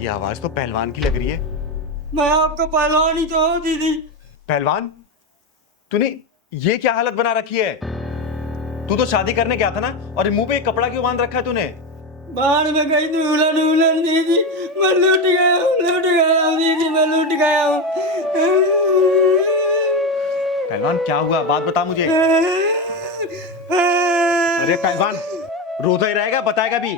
ये आवाज तो पहलवान की लग रही है। मैं आपका पहलवान ही तो हूँ दीदी। पहलवान, तूने ये क्या हालत बना रखी है? तू तो शादी करने गया था ना, और मुंह पे एक कपड़ा क्यों बांध रखा है तूने? बाहर में गई थी उलन उलन दीदी, मैं लूट गया हूँ दीदी, मैं लूट गया हूँ। पहलवान क्या हुआ, बात बता मुझे। अरे पहलवान, रोता ही रहेगा, बताएगा भी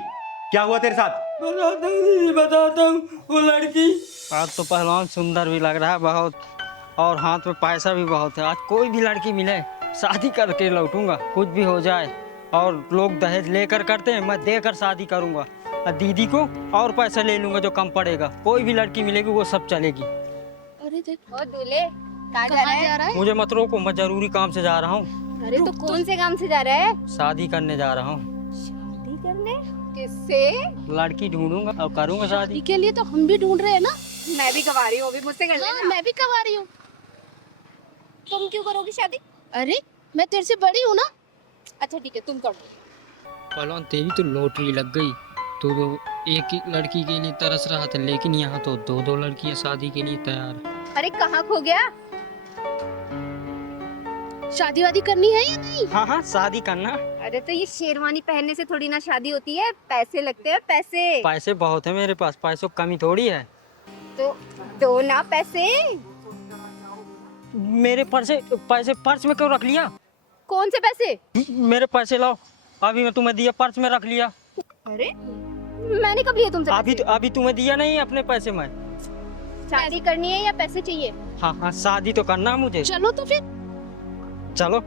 क्या हुआ तेरे साथ? बताता हूँ दीदी, बताता हूँ। वो लड़की, आज तो पहलवान सुंदर भी लग रहा है बहुत, और हाथ में पैसा भी बहुत है। आज कोई भी लड़की मिले शादी करके लौटूंगा, कुछ भी हो जाए। और लोग दहेज लेकर करते हैं, मैं देकर शादी करूंगा। और दीदी को और पैसा ले लूंगा जो कम पड़ेगा। कोई भी लड़की मिलेगी वो सब चलेगी। अरे देखो, दूल्हे कहाँ जा रहा है? मुझे मत रोको, मैं जरूरी काम से जा रहा हूँ। अरे तो कौन से काम से जा रहा है? शादी करने जा रहा हूँ। शादी करने? किससे? लड़की ढूंढूंगा और करूंगा शादी। के लिए तो हम भी ढूंढ रहे हैं ना। मैं भी कवा रही हूँ, अभी मुझसे कर लेना। मैं भी कमा रही हूँ। तुम क्यों करोगी शादी? अरे मैं तेरे से बड़ी हूँ ना। अच्छा ठीक है, तुम कर लो। पहलवान तेरी तो लॉटरी लग गई। तो एक ही लड़की के लिए तरस रहा था, लेकिन यहाँ तो 2-2 लड़कियाँ शादी के लिए तैयार है। अरे कहाँ खो गया? शादी वादी करनी है या नहीं? हाँ हाँ, शादी करना। अरे तो ये शेरवानी पहनने से थोड़ी ना शादी होती है, पैसे लगते हैं पैसे। पैसे बहुत है मेरे पास, पैसों की कमी थोड़ी है। तो दो ना पैसे। मेरे पैसे पर्स में क्यों रख लिया? कौन से पैसे? मेरे पैसे लाओ, अभी मैं तुम्हें दिया, पर्स में रख लिया। अरे मैंने कब लिए तुमसे? अभी तुम्हें दिया नहीं अपने पैसे में। शादी करनी है या पैसे चाहिए? हाँ हाँ, शादी तो करना है मुझे। चलो तो फिर। चलो।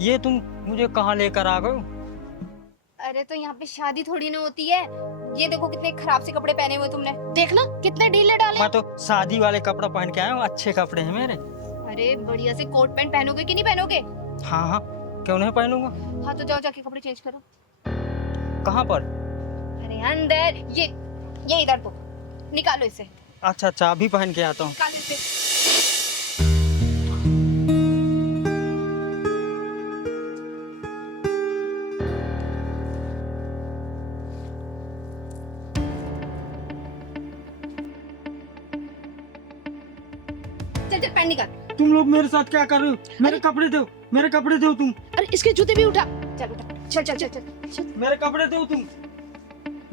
ये तुम मुझे कहाँ लेकर आ गए? अरे तो यहाँ पे शादी थोड़ी ना होती है। ये देखो कितने खराब से कपड़े पहने हुए तुमने। देखना कितने ढीले डाले। मैं तो शादी वाले कपड़ा पहन के आया हूँ, अच्छे कपड़े हैं मेरे। अरे बढ़िया से कोट पैंट पहनोगे कि नहीं पहनोगे? हाँ हाँ, क्यों नहीं पहनूंगा। हाँ तो जाओ जाके कपड़े चेंज करो। कहाँ पर? अरे अंदर, ये इधर तो निकालो इसे। अच्छा अच्छा, अभी पहन के आता हूँ। निकालो इसे। चल चल पैंट निकाल। तुम लोग मेरे साथ क्या कर रहे हो? मेरे कपड़े दो, मेरे कपड़े दो तुम। अरे इसके जूते भी उठा। चल उठा, चल चल चल चल। मेरे कपड़े दो तुम,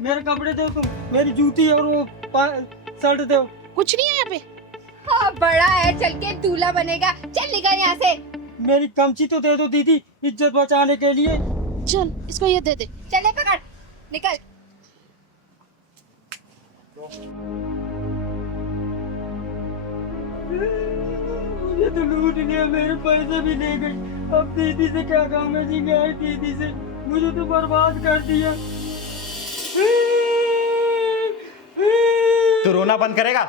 मेरे कपड़े दो तुम, मेरी जूती और वो शर्ट दो। कुछ नहीं है यहाँ पे। हाँ बड़ा है, चल के दूल्हा बनेगा। चल निकल यहाँ से। मेरी कमची तो दे दो दीदी, इज्जत बचाने के लिए। चल इसको ये दे दे। चल पकड़, निकल। मुझे तो लूट लिया, मेरे पैसे भी ले गई। अब दीदी से क्या काम है जी, गए दीदी से, मुझे तो बर्बाद कर दिया। तू रोना बंद करेगा?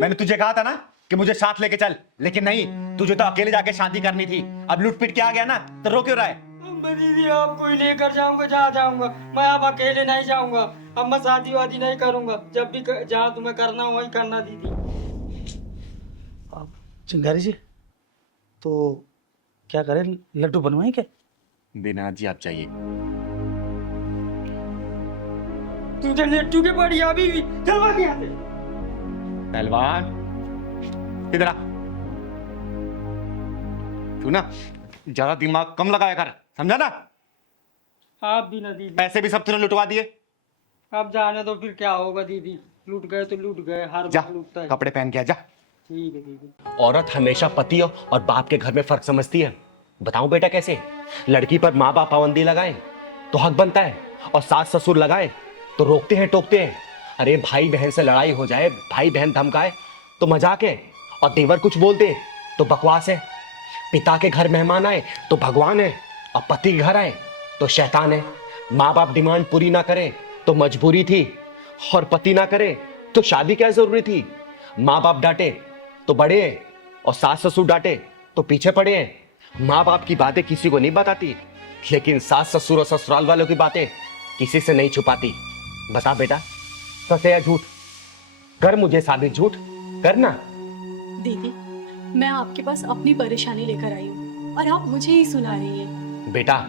मैंने तुझे कहा था ना कि मुझे साथ लेके चल, लेकिन नहीं, तुझे तो अकेले जाके शादी करनी थी। अब लूट पीट के आ गया ना, तो रो क्यों रहा है? दीदी आपको ही लेकर जाऊंगा, जहाँ जाऊंगा मैं, अब अकेले नहीं जाऊंगा। अब मैं शादी वादी नहीं करूंगा, जब भी जहाँ तुम्हें करना हो वही करना दीदी। चिंगारी जी, तो क्या करें, लड्डू बनवाएं क्या? दीनानाथ जी आप चाहिए। तुझे लड्डू के पड़ी अभी भी, चलवा के आते। पहलवान इधर आ। तू ना ज्यादा दिमाग कम लगाया कर, समझा ना? आप भी ना दीदी, पैसे भी सब तूने लुटवा दिए। अब जाने दो फिर क्या होगा दीदी, लूट गए तो लूट गए, हर जा बार लूटता है। कपड़े पहन के आ जा। ठीक है दीदी। औरत हमेशा पति और बाप के घर में फर्क समझती है। बताऊं बेटा कैसे? लड़की पर माँ बाप पाबंदी लगाए तो हक बनता है, और सास ससुर लगाए तो रोकते हैं टोकते हैं। अरे भाई बहन से लड़ाई हो जाए, भाई बहन धमकाए तो मजाक है, और देवर कुछ बोल दे तो बकवास है। पिता के घर मेहमान आए तो भगवान है, और पति के घर आए तो शैतान है। माँ बाप डिमांड पूरी ना करे तो मजबूरी थी, और पति ना करे तो शादी क्या जरूरी थी। माँ बाप डांटे तो बड़े हैं, और सास ससुर डांटे तो पीछे पड़े हैं। माँ बाप की बातें किसी को नहीं बताती, लेकिन सास ससुर और ससुराल वालों की बातें किसी से नहीं छुपाती। बता बेटा, सच है या झूठ? कर मुझे साबित, झूठ करना। दीदी, मैं आपके पास अपनी परेशानी लेकर आई हूँ और आप मुझे ही सुना रही हैं। बेटा,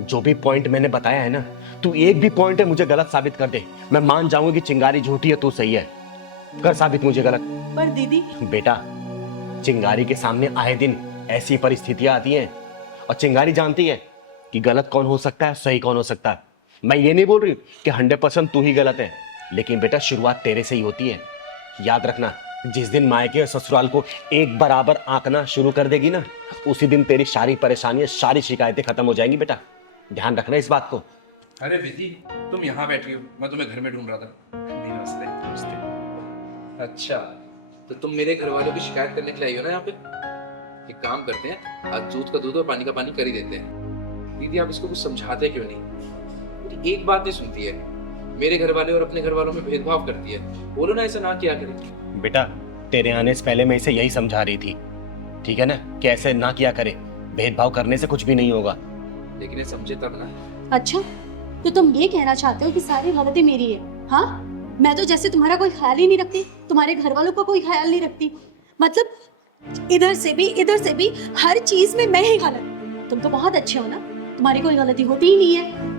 जो भी पॉइंट मैंने बताया है ना, तू एक भी पॉइंट है मुझे गलत साबित कर दे, मैं मान जाऊंगी कि चिंगारी झूठी है, तू सही है। कर साबित मुझे गलत। पर दीदी, बेटा, चिंगारी के सामने आए दिन ऐसी परिस्थितियां आती हैं, और चिंगारी जानती है कि गलत कौन हो सकता है, सही कौन हो सकता है। मैं ये नहीं बोल रही कि 100% तू ही गलत है, लेकिन बेटा शुरुआत तेरे से ही होती है। याद रखना, जिस दिन मायके और ससुराल को एक बराबर आंकना शुरू कर देगी ना, उसी दिन तेरी सारी परेशानियां, सारी शिकायतें खत्म हो जाएंगी। बेटा ध्यान रखना इस बात को। अरे दीदी, तुम यहाँ बैठी हो, मैं तुम्हें घर में ढूंढ रहा था। नमस्ते। नमस्ते। अच्छा, तो तुम मेरे घर वालों की शिकायत करने के लिए आई हो ना यहाँ पे? एक काम करते हैं, आज दूध का दूध और पानी का पानी कर ही देते हैं। दीदी, आप इसको कुछ समझाते क्यों नहीं? एक बात नहीं सुनती है, मेरे घर वाले और अपने घर वालों में भेदभाव करती है। बोलो ना ऐसा ना किया करे। बेटा, तेरे आने से पहले मैं इसे यही समझा रही थी, ठीक है ना, कि ऐसे ना किया करे, भेदभाव करने से कुछ भी नहीं होगा। लेकिन ये समझे तब ना। अच्छा, तो तुम ये कहना चाहते हो कि सारी गलती मेरी है? हाँ, मैं तो जैसे तुम्हारा कोई ख्याल ही नहीं रखती, तुम्हारे घर वालों का कोई ख्याल नहीं रखती। मतलब इधर से भी हर चीज में मैं ही गलत। तुम तो बहुत अच्छे हो ना, तुम्हारी कोई गलती होती ही नहीं है।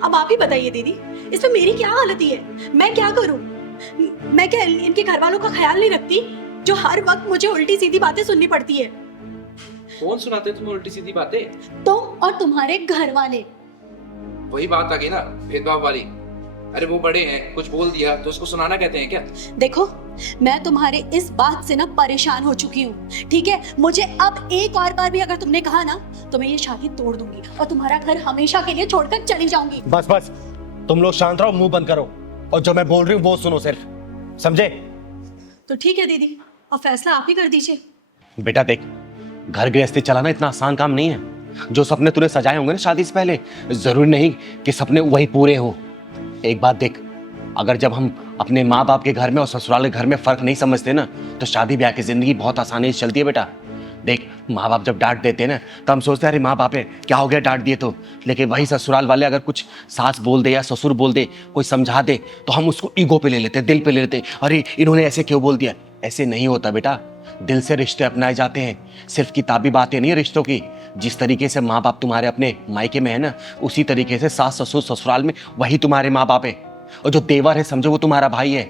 अब आप ही बताइए दीदी, इसमें मेरी क्या गलती है? मैं क्या करूं? मैं क्या इनके घर वालों का ख्याल नहीं रखती, जो हर वक्त मुझे उल्टी सीधी बातें सुननी पड़ती है? कौन सुनाते तुम्हें उल्टी सीधी बातें? तुम और तुम्हारे घर वाले। वही बात आ गई ना, भेदभाव वाली। अरे वो बड़े हैं, कुछ बोल दिया तो उसको सुनाना कहते हैं क्या? देखो, मैं तुम्हारे इस बात से ना परेशान हो चुकी हूँ, ठीक है? मुझे अब एक और बार भी अगर तुमने कहा ना, तो मैं ये शादी तोड़ दूंगी और तुम्हारा घर हमेशा के लिए छोड़कर चली जाऊंगी। बस बस, तुम लोग शांत रहो, मुंह बंद करो, और जो मैं बोल रही हूँ वो सुनो सिर्फ, समझे? तो ठीक है दीदी, अब फैसला आप ही कर दीजिए। बेटा देख, घर गृहस्थी चलाना इतना आसान काम नहीं है। जो सपने तूने सजाए होंगे ना शादी से पहले, जरूरी नहीं कि सपने वही पूरे हो। एक बात देख, अगर जब हम अपने माँ बाप के घर में और ससुराल के घर में फर्क नहीं समझते ना, तो शादी ब्याह की जिंदगी बहुत आसानी से चलती है। बेटा देख, माँ बाप जब डांट देते हैं ना, तो हम सोचते हैं अरे माँ बाप है, क्या हो गया डांट दिए तो। लेकिन वही ससुराल वाले अगर कुछ सास बोल दे या ससुर बोल दे, कोई समझा दे, तो हम उसको ईगो पे ले लेते हैं, दिल पे ले लेते हैं, अरे इन्होंने ऐसे क्यों बोल दिया। ऐसे नहीं होता बेटा, दिल से रिश्ते अपनाए जाते हैं, सिर्फ किताबी बातें नहीं है रिश्तों की। जिस तरीके से माँ बाप तुम्हारे अपने मायके में है ना, उसी तरीके से सास ससुर ससुराल में वही तुम्हारे माँ बाप है। और जो देवर है समझो वो तुम्हारा भाई है।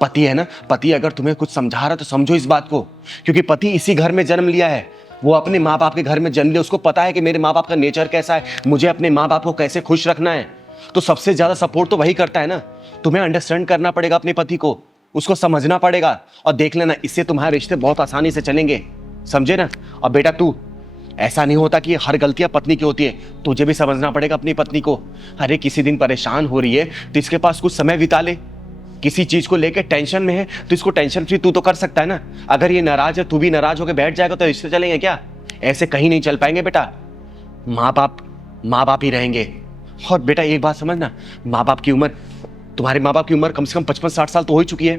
पति है ना, पति अगर तुम्हें कुछ समझा रहा है तो समझो इस बात को, क्योंकि पति इसी घर में जन्म लिया है, वो अपने माँ बाप के घर में जन्म लिया, उसको पता है कि मेरे माँ बाप का नेचर कैसा है, मुझे अपने माँ बाप को कैसे खुश रखना है। तो सबसे ज्यादा सपोर्ट तो वही करता है ना। तुम्हें अंडरस्टैंड करना पड़ेगा अपने पति को, उसको समझना पड़ेगा, और देख लेना इससे तुम्हारे रिश्ते बहुत आसानी से चलेंगे, समझे ना? और बेटा तू, ऐसा नहीं होता कि हर गलतियां पत्नी की होती है, तुझे भी समझना पड़ेगा अपनी पत्नी को। अरे किसी दिन परेशान हो रही है तो इसके पास कुछ समय बिता ले, किसी चीज को लेकर टेंशन में है तो इसको टेंशन फ्री तू तो कर सकता है ना। अगर ये नाराज है, तू भी नाराज होकर बैठ जाएगा तो रिश्ते चलेंगे क्या? ऐसे कहीं नहीं चल पाएंगे बेटा। माँ बाप ही रहेंगे। और बेटा एक बात समझना, माँ बाप की उम्र, तुम्हारे माँ बाप की उम्र कम से कम 55-60 साल तो हो ही चुकी है।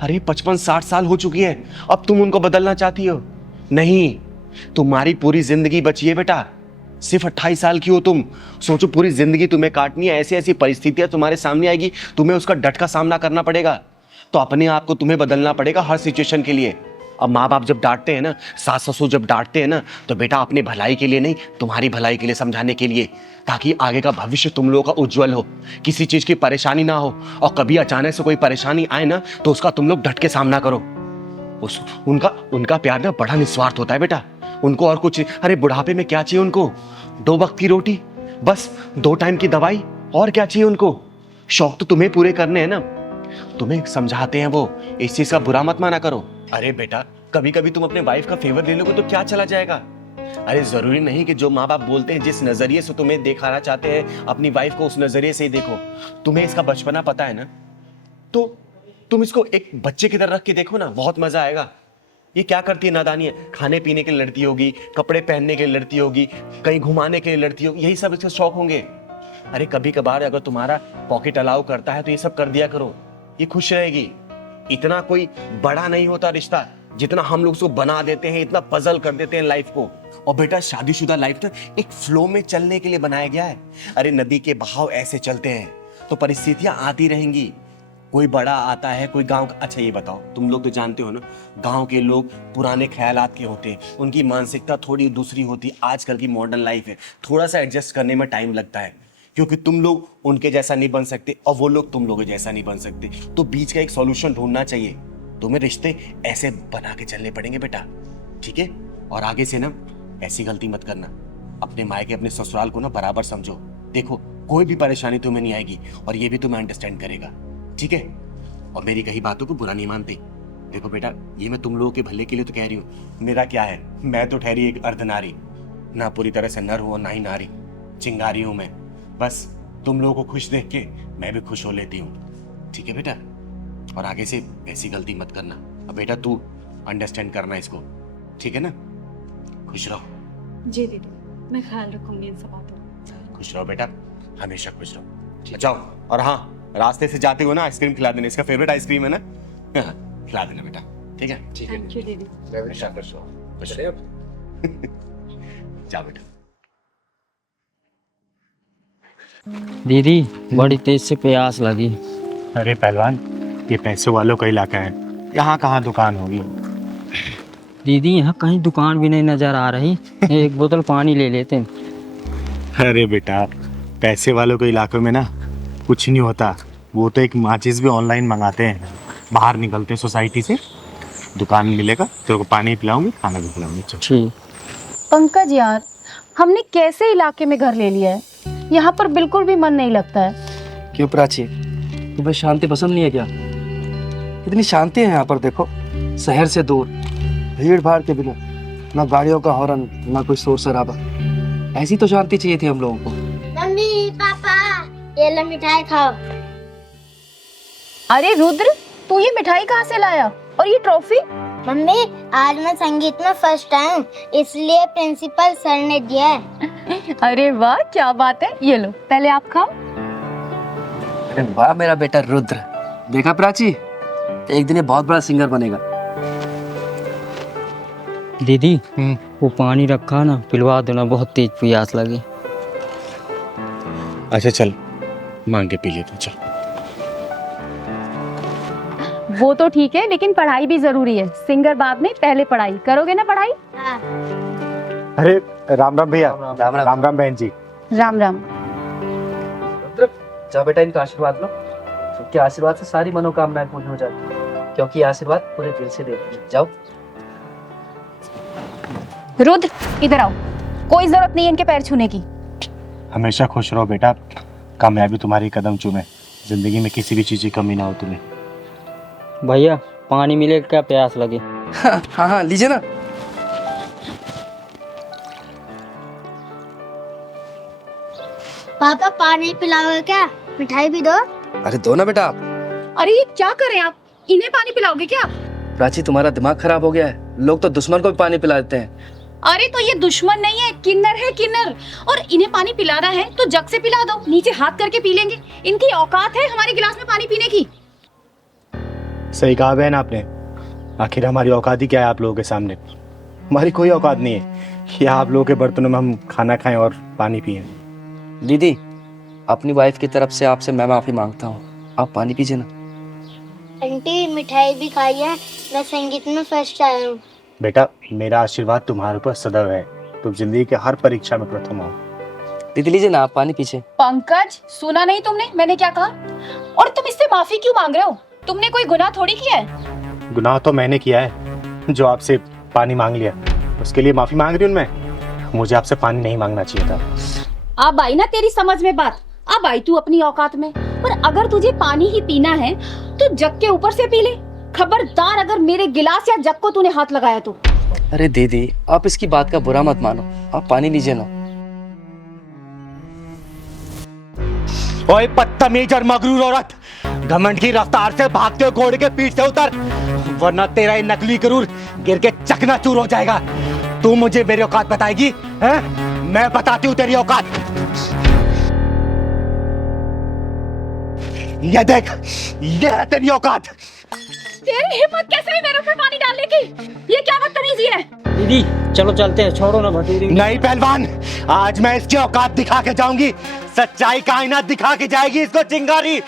अरे 55-60 साल हो चुकी है, अब तुम उनको बदलना चाहती हो? नहीं, तुम्हारी पूरी जिंदगी बची है बेटा, सिर्फ 28 साल की हो तुम। सोचो पूरी जिंदगी तुम्हें काटनी है, ऐसी ऐसी परिस्थितियां तुम्हारे सामने आएगी, तुम्हें उसका डट का सामना करना पड़ेगा। तो अपने आप को तुम्हें बदलना पड़ेगा हर सिचुएशन के लिए। अब माँ बाप जब डांटते हैं ना, सास ससुर जब डांटते हैं ना, तो बेटा अपने भलाई के लिए नहीं, तुम्हारी भलाई के लिए समझाने के लिए, ताकि आगे का भविष्य तुम लोगों का उज्जवल हो, किसी चीज की परेशानी ना हो। और कभी अचानक से कोई परेशानी आए ना, तो उसका तुम लोग डट के सामना करो। उनका प्यार ना बड़ा निस्वार्थ होता है बेटा, उनको और कुछ, अरे बुढ़ापे में क्या चाहिए उनको? 2 वक्त की रोटी, बस 2 टाइम की दवाई, और क्या चाहिए उनको? शौक तो तुम्हें पूरे करने हैं ना। तुम्हें समझाते हैं वो, इस चीज का बुरा मत माना करो। अरे बेटा, कभी कभी तुम अपने वाइफ का फेवर ले लोगे तो क्या चला जाएगा? अरे जरूरी नहीं कि जो माँ बाप बोलते हैं, जिस नजरिए से तुम्हें दिखाना चाहते हैं अपनी वाइफ को, उस नजरिए से ही देखो। तुम्हें इसका बचपना पता है ना, तो तुम इसको एक बच्चे की तरह रख के देखो ना, बहुत मजा आएगा। ये क्या करती है नादानी है, खाने पीने के लिए लड़ती होगी, कपड़े पहनने के लिए लड़ती होगी, कहीं घुमाने के लिए लड़ती होगी, यही सब इसके शौक होंगे। अरे कभी कभार अगर तुम्हारा पॉकेट अलाउ करता है तो ये सब कर दिया करो, ये खुश रहेगी। इतना कोई बड़ा नहीं होता रिश्ता जितना हम लोग उसको बना देते हैं, इतना पजल कर देते हैं लाइफ को। और बेटा, शादीशुदा लाइफ ना एक फ्लो में चलने के लिए बनाया गया है। अरे नदी के बहाव ऐसे चलते हैं तो परिस्थितियां आती रहेंगी। कोई बड़ा आता है, कोई गांव का। अच्छा ये बताओ, तुम लोग तो जानते हो ना, गांव के लोग पुराने ख्यालात के होते हैं, उनकी मानसिकता थोड़ी दूसरी होती है। आजकल की मॉडर्न लाइफ है, थोड़ा सा एडजस्ट करने में टाइम लगता है, क्योंकि तुम लोग उनके जैसा नहीं बन सकते और वो लोग तुम लोगों जैसा नहीं बन सकते। तो बीच का एक सॉल्यूशन ढूंढना चाहिए। तुम्हें रिश्ते ऐसे बना के चलने पड़ेंगे बेटा, ठीक है? और आगे से ना ऐसी गलती मत करना। अपने मायके, अपने ससुराल को ना बराबर समझो। देखो, कोई भी परेशानी तुम्हें नहीं आएगी और ये भी तुम्हें अंडरस्टैंड करेगा, ठीक है? और मेरी कही बातों को बुरा नहीं मानते। देखो बेटा, ये मैं तुम लोगों के भले के लिए तो कह रही हूँ। मेरा क्या है, मैं तो ठहरी एक अर्धनारी, ना पूरी तरह से नर हूँ और ना ही नारी, चिंगारी हूँ मैं। बस तुम लोगों को खुश देख के मैं भी खुश हो लेती हूँ, ठीक है बेटा? और आगे से ऐसी गलती मत करना। अब बेटा तू अंडरस्टैंड करना इसको, ठीक है ना? खुश रहो। जी दीदी, मैं ख्याल रखूंगी इन सब बातों का। खुश रहो बेटा, हमेशा खुश रहो। जाओ, और हाँ, रास्ते से जाते हो ना आइसक्रीम खिला देना, इसका फेवरेट आइसक्रीम है ना, खिला देना बेटा, ठीक है? ठीक है, थैंक यू दीदी। हमेशा खुश रहो। खुश रहो। जाओ बेटा। दीदी, बड़ी तेज से प्यास लगी। अरे पहलवान, ये पैसों वालों का इलाका है, यहाँ कहाँ दुकान होगी? दीदी, यहाँ कहीं दुकान भी नहीं नजर आ रही। एक बोतल पानी ले लेते हैं। अरे बेटा, पैसे वालों के इलाकों में ना कुछ नहीं होता। वो तो एक माचिस भी ऑनलाइन मंगाते हैं, बाहर निकलते सोसाइटी से, दुकान मिलेगा, तेरे को पानी पिलाऊंगी, खाना भी खिलाऊंगी। ठीक। पंकज यार, हमने कैसे इलाके में घर ले लिया है, यहाँ पर बिल्कुल भी मन नहीं लगता है। क्यों प्राची, तुम्हें शांति पसंद नहीं है क्या? इतनी शांति है यहाँ पर, देखो, शहर से दूर, भीड़ भाड़ के बिना, ना गाड़ियों का हॉर्न, ना कोई शोर शराबा। ऐसी तो शांति चाहिए थी हम लोगों को। मम्मी, पापा, ये लो मिठाई खाओ। अरे रुद्र, तू ये मिठाई कहाँ से लाया और ये ट्रॉफी? मम्मी, आज मैं संगीत में फर्स्ट आया, इसलिए प्रिंसिपल सर ने दिया है। अरे वाह, क्या बात है। ये लो, पहले आप खाओ। अरे वाह मेरा बेटा रुद्र, देखा प्राची, एक दिन ये बहुत बड़ा सिंगर बनेगा। दीदी, वो पानी रखा ना, पिलवा दो ना, बहुत तेज प्यास लगी। अच्छा चल, मांग के पी लेते, चल। वो तो ठीक है, लेकिन पढ़ाई भी जरूरी है। सिंगर बाद में, पहले पढ़ाई करोगे ना? पढ़ाई। हाँ। अरे राम राम भैया। राम राम। राम राम बहन जी। राम राम। रुद्र, जा बेटा, इनका आशीर्वाद लो। उनके आशीर्वाद से सारी मनोकामनाएं पूर्ण हो जाती है, क्योंकि ये आशीर्वाद पूरे दिल से देते हैं। जाओ। रुद्र, इधर आओ। कोई जरूरत नहीं है इनके पैर छूने की। हमेशा खुश रहो बेटा, कामयाबी तुम्हारी कदम चूमे, जिंदगी में किसी भी चीज की कमी ना हो तुम्हें। भैया, पानी मिलेगा क्या? प्यास लगी। हाँ हाँ, लीजिए ना। पापा, पानी पिलाओगे क्या? मिठाई भी दो। अरे दो ना बेटा। अरे ये क्या कर रहे हैं आप? इन्हें पानी पिलाओगे क्या? प्राची, तुम्हारा दिमाग खराब हो गया है। लोग तो दुश्मन को भी पानी पिला देते हैं। अरे तो ये दुश्मन नहीं है, किन्नर है, किन्नर। और इन्हें पानी पिलाना है तो जग से पिला दो, नीचे हाथ करके पी लेंगे। इनकी औकात है हमारे गिलास में पानी पीने की? सही कहा बहन आपने। आखिर हमारी औकात ही क्या है आप लोगों के सामने? हमारी कोई औकात नहीं है कि आप लोगों के बर्तनों में हम खाना खाएं और पानी पिएं। दीदी, अपनी वाइफ की तरफ से आपसे मैं माफी मांगता हूँ, आप पानी पीजिए ना। आंटी, मिठाई भी खाई है, मैं संगीत में फर्स्ट आया हूँ। बेटा, मेरा आशीर्वाद तुम्हारे ऊपर सदैव है, तुम जिंदगी के हर परीक्षा में प्रथम हो। दीदी लीजिए ना, आप पानी पीछे। पंकज, सुना नहीं तुमने मैंने क्या कहा? और तुम इससे माफी क्यों मांग रहे हो? तुमने कोई गुनाह थोड़ी किया है। गुनाह तो मैंने किया है जो आपसे पानी मांग लिया, उसके लिए माफी मांग रही हूँ मैं। मुझे आपसे पानी नहीं मांगना चाहिए था। अब आई ना तेरी समझ में बात, अब आई तू अपनी औकात में। पर अगर तुझे पानी ही पीना है तो जग के ऊपर से पी ले। खबरदार अगर मेरे गिलास या जग को तूने हाथ लगाया तो। अरे दीदी आप इसकी बात का बुरा मत मानो, आप पानी लीजिए ना। ओए बदतमीज और मगरूर औरत, घमंड की रफ्तार से भागते हुए घोड़े के पीठ से उतर, वरना तेरा ये नकली गरूर गिर के चकनाचूर हो जाएगा। तू मुझे मेरी औकात बताएगी हैं? मैं बताती हूँ तेरी औकात। ये देख, ये है तेरी औकात। तेरी हिम्मत कैसे हुई मेरे ऊपर पानी डालने की? ये क्या बदतमीजी है? दीदी चलो चलते हैं, छोड़ो ना भटूरी। नहीं पहलवान, आज मैं इसकी औकात दिखा के जाऊंगी। सच्चाई का आईना दिखा के जाएगी इसको चिंगारी।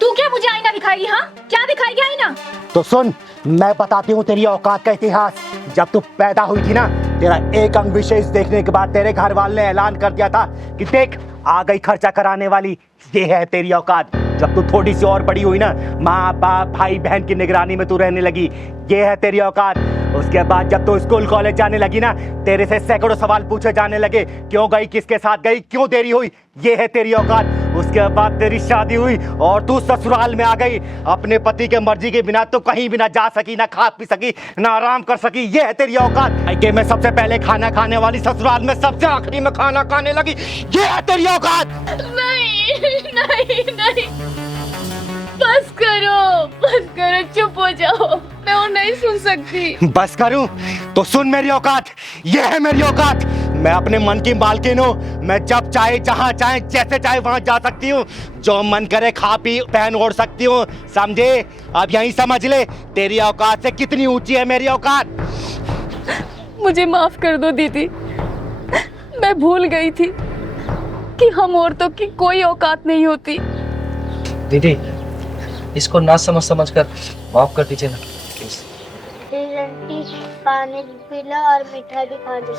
तू क्या मुझे आईना दिखाएगी? हाँ क्या दिखाएगी आईना? तो सुन, मैं बताती हूँ तेरी औकात का इतिहास। जब तू पैदा हुई थी ना, तेरा एक अंग विशेष देखने के बाद तेरे घर वाले ने ऐलान कर दिया था कि देख आ गई खर्चा कराने वाली, ये है तेरी औकात। जब तू थोड़ी सी और बड़ी हुई ना, माँ बाप भाई बहन की निगरानी में तू रहने लगी, ये है तेरी औकात। उसके बाद जब तू स्कूल कॉलेज जाने लगी ना, तेरे से सैकड़ों सवाल पूछे जाने लगे, क्यों गई, किसके साथ गई, क्यों देरी हुई, ये है तेरी औकात। उसके बाद तेरी शादी हुई और तू ससुराल में आ गई। अपने पति के मर्जी के बिना तो कहीं भी ना जा सकी, ना खा पी सकी, ना आराम कर सकी, ये है तेरी औकात। कि मैं सबसे पहले खाना खाने वाली, ससुराल में सबसे आखिरी में खाना खाने लगी, ये है तेरी औकात। नहीं नहीं नहीं, बस करो, चुप हो जाओ, मैं और नहीं सुन सकती। बस करूं तो सुन मेरी औकात, ये है मेरी औकात। मैं अपने मन की मालकिन हूँ। मैं जब चाहे, जहाँ चाहे, जैसे चाहे वहां जा सकती हूँ। जो मन करे खा पी पहन ओढ़ सकती हूँ, समझे? अब यही समझ ले तेरी औकात से कितनी ऊंची है मेरी औकात। मुझे माफ कर दो दीदी, मैं भूल गई थी कि हम औरतों की कोई औकात नहीं होती। दीदी इसको ना समझ कर माफ कर दीजिए ना प्लीज। आंटी पानी पी लो और मिठाई भी खा लो।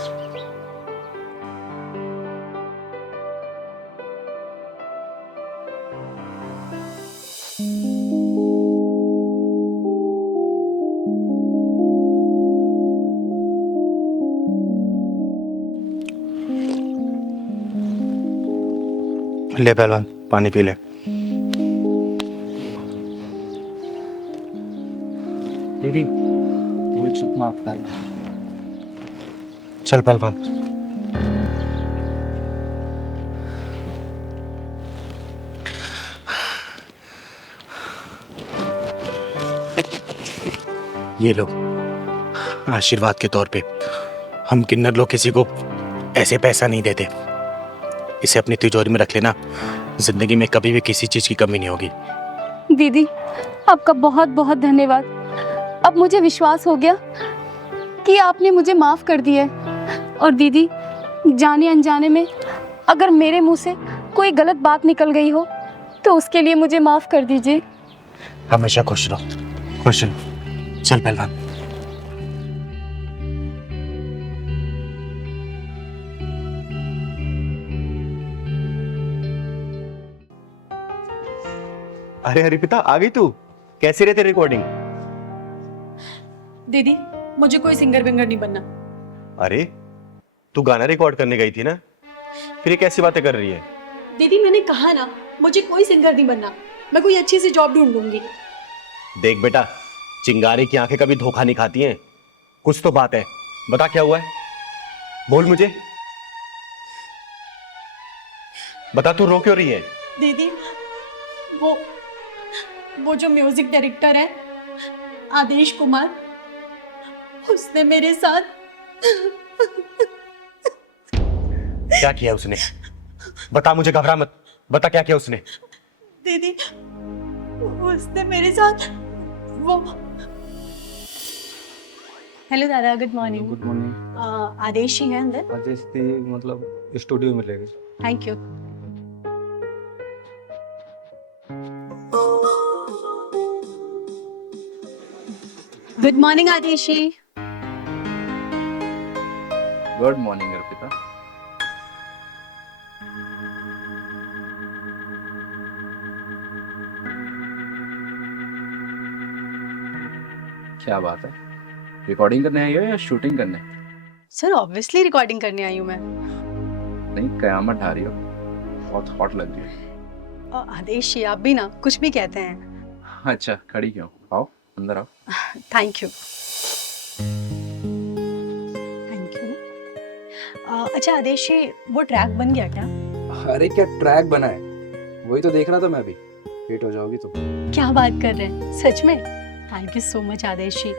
ले पहलवान, पानी पी ले। दीदी मुझे माफ कर। चल पहलवान। ये लो, आशीर्वाद के तौर पे। हम किन्नर लोग किसी को ऐसे पैसा नहीं देते। इसे अपनी तिजोरी में रख लेना, जिंदगी में कभी भी किसी चीज की कमी नहीं होगी। दीदी आपका बहुत बहुत धन्यवाद। अब मुझे विश्वास हो गया कि आपने मुझे माफ कर दिया है। और दीदी, जाने अनजाने में अगर मेरे मुंह से कोई गलत बात निकल गई हो तो उसके लिए मुझे माफ कर दीजिए। हमेशा खुश रहो, खुश रहो। चल पहलवान। अरे हरिपिता, आ गई तू? कैसी रहती रिकॉर्डिंग? दीदी मुझे कोई सिंगर विंगर नहीं बनना। अरे तू गाना रिकॉर्ड करने गई थी ना, फिर ये कैसी बातें कर रही है? दीदी मैंने कहा ना, मुझे कोई सिंगर नहीं बनना। मैं कोई अच्छी सी जॉब ढूंढ लूंगी। देख बेटा, चिंगारी की आंखें कभी धोखा नहीं खाती हैं। कुछ तो बात है, बता क्या हुआ है, बोल मुझे, बता। तू रो क्यों रही है? दीदी वो जो म्यूजिक डायरेक्टर है आदेश कुमार, उसने मेरे साथ क्या किया उसने? बता मुझे, घबरा मत, बता क्या किया उसने? दीदी उसने मेरे साथ वो। हेलो दादा, good morning. Good morning. Adesh ही है अंदर? आदेश थी मतलब स्टूडियो में ले गए। Thank you. Good morning Adesh ji. Good morning Arpita. क्या बात है, रिकॉर्डिंग करने आई हो या शूटिंग करने? सर ऑब्वियसली रिकॉर्डिंग करने आई हूँ मैं। नहीं, कयामत ढा रही हो, बहुत हॉट लग रही है। आदेश जी आप भी ना कुछ भी कहते हैं। अच्छा, खड़ी क्यों? आओ अंदर आओ। Thank you thank you. अच्छा आदेश जी, वो ट्रैक बन गया क्या? अरे क्या ट्रैक बना है, वही तो देख रहा था मैं भी। हिट हो जाओगी तुम। क्या बात कर रहे हैं, सच में? थैंक यू सो मच आदेश जी।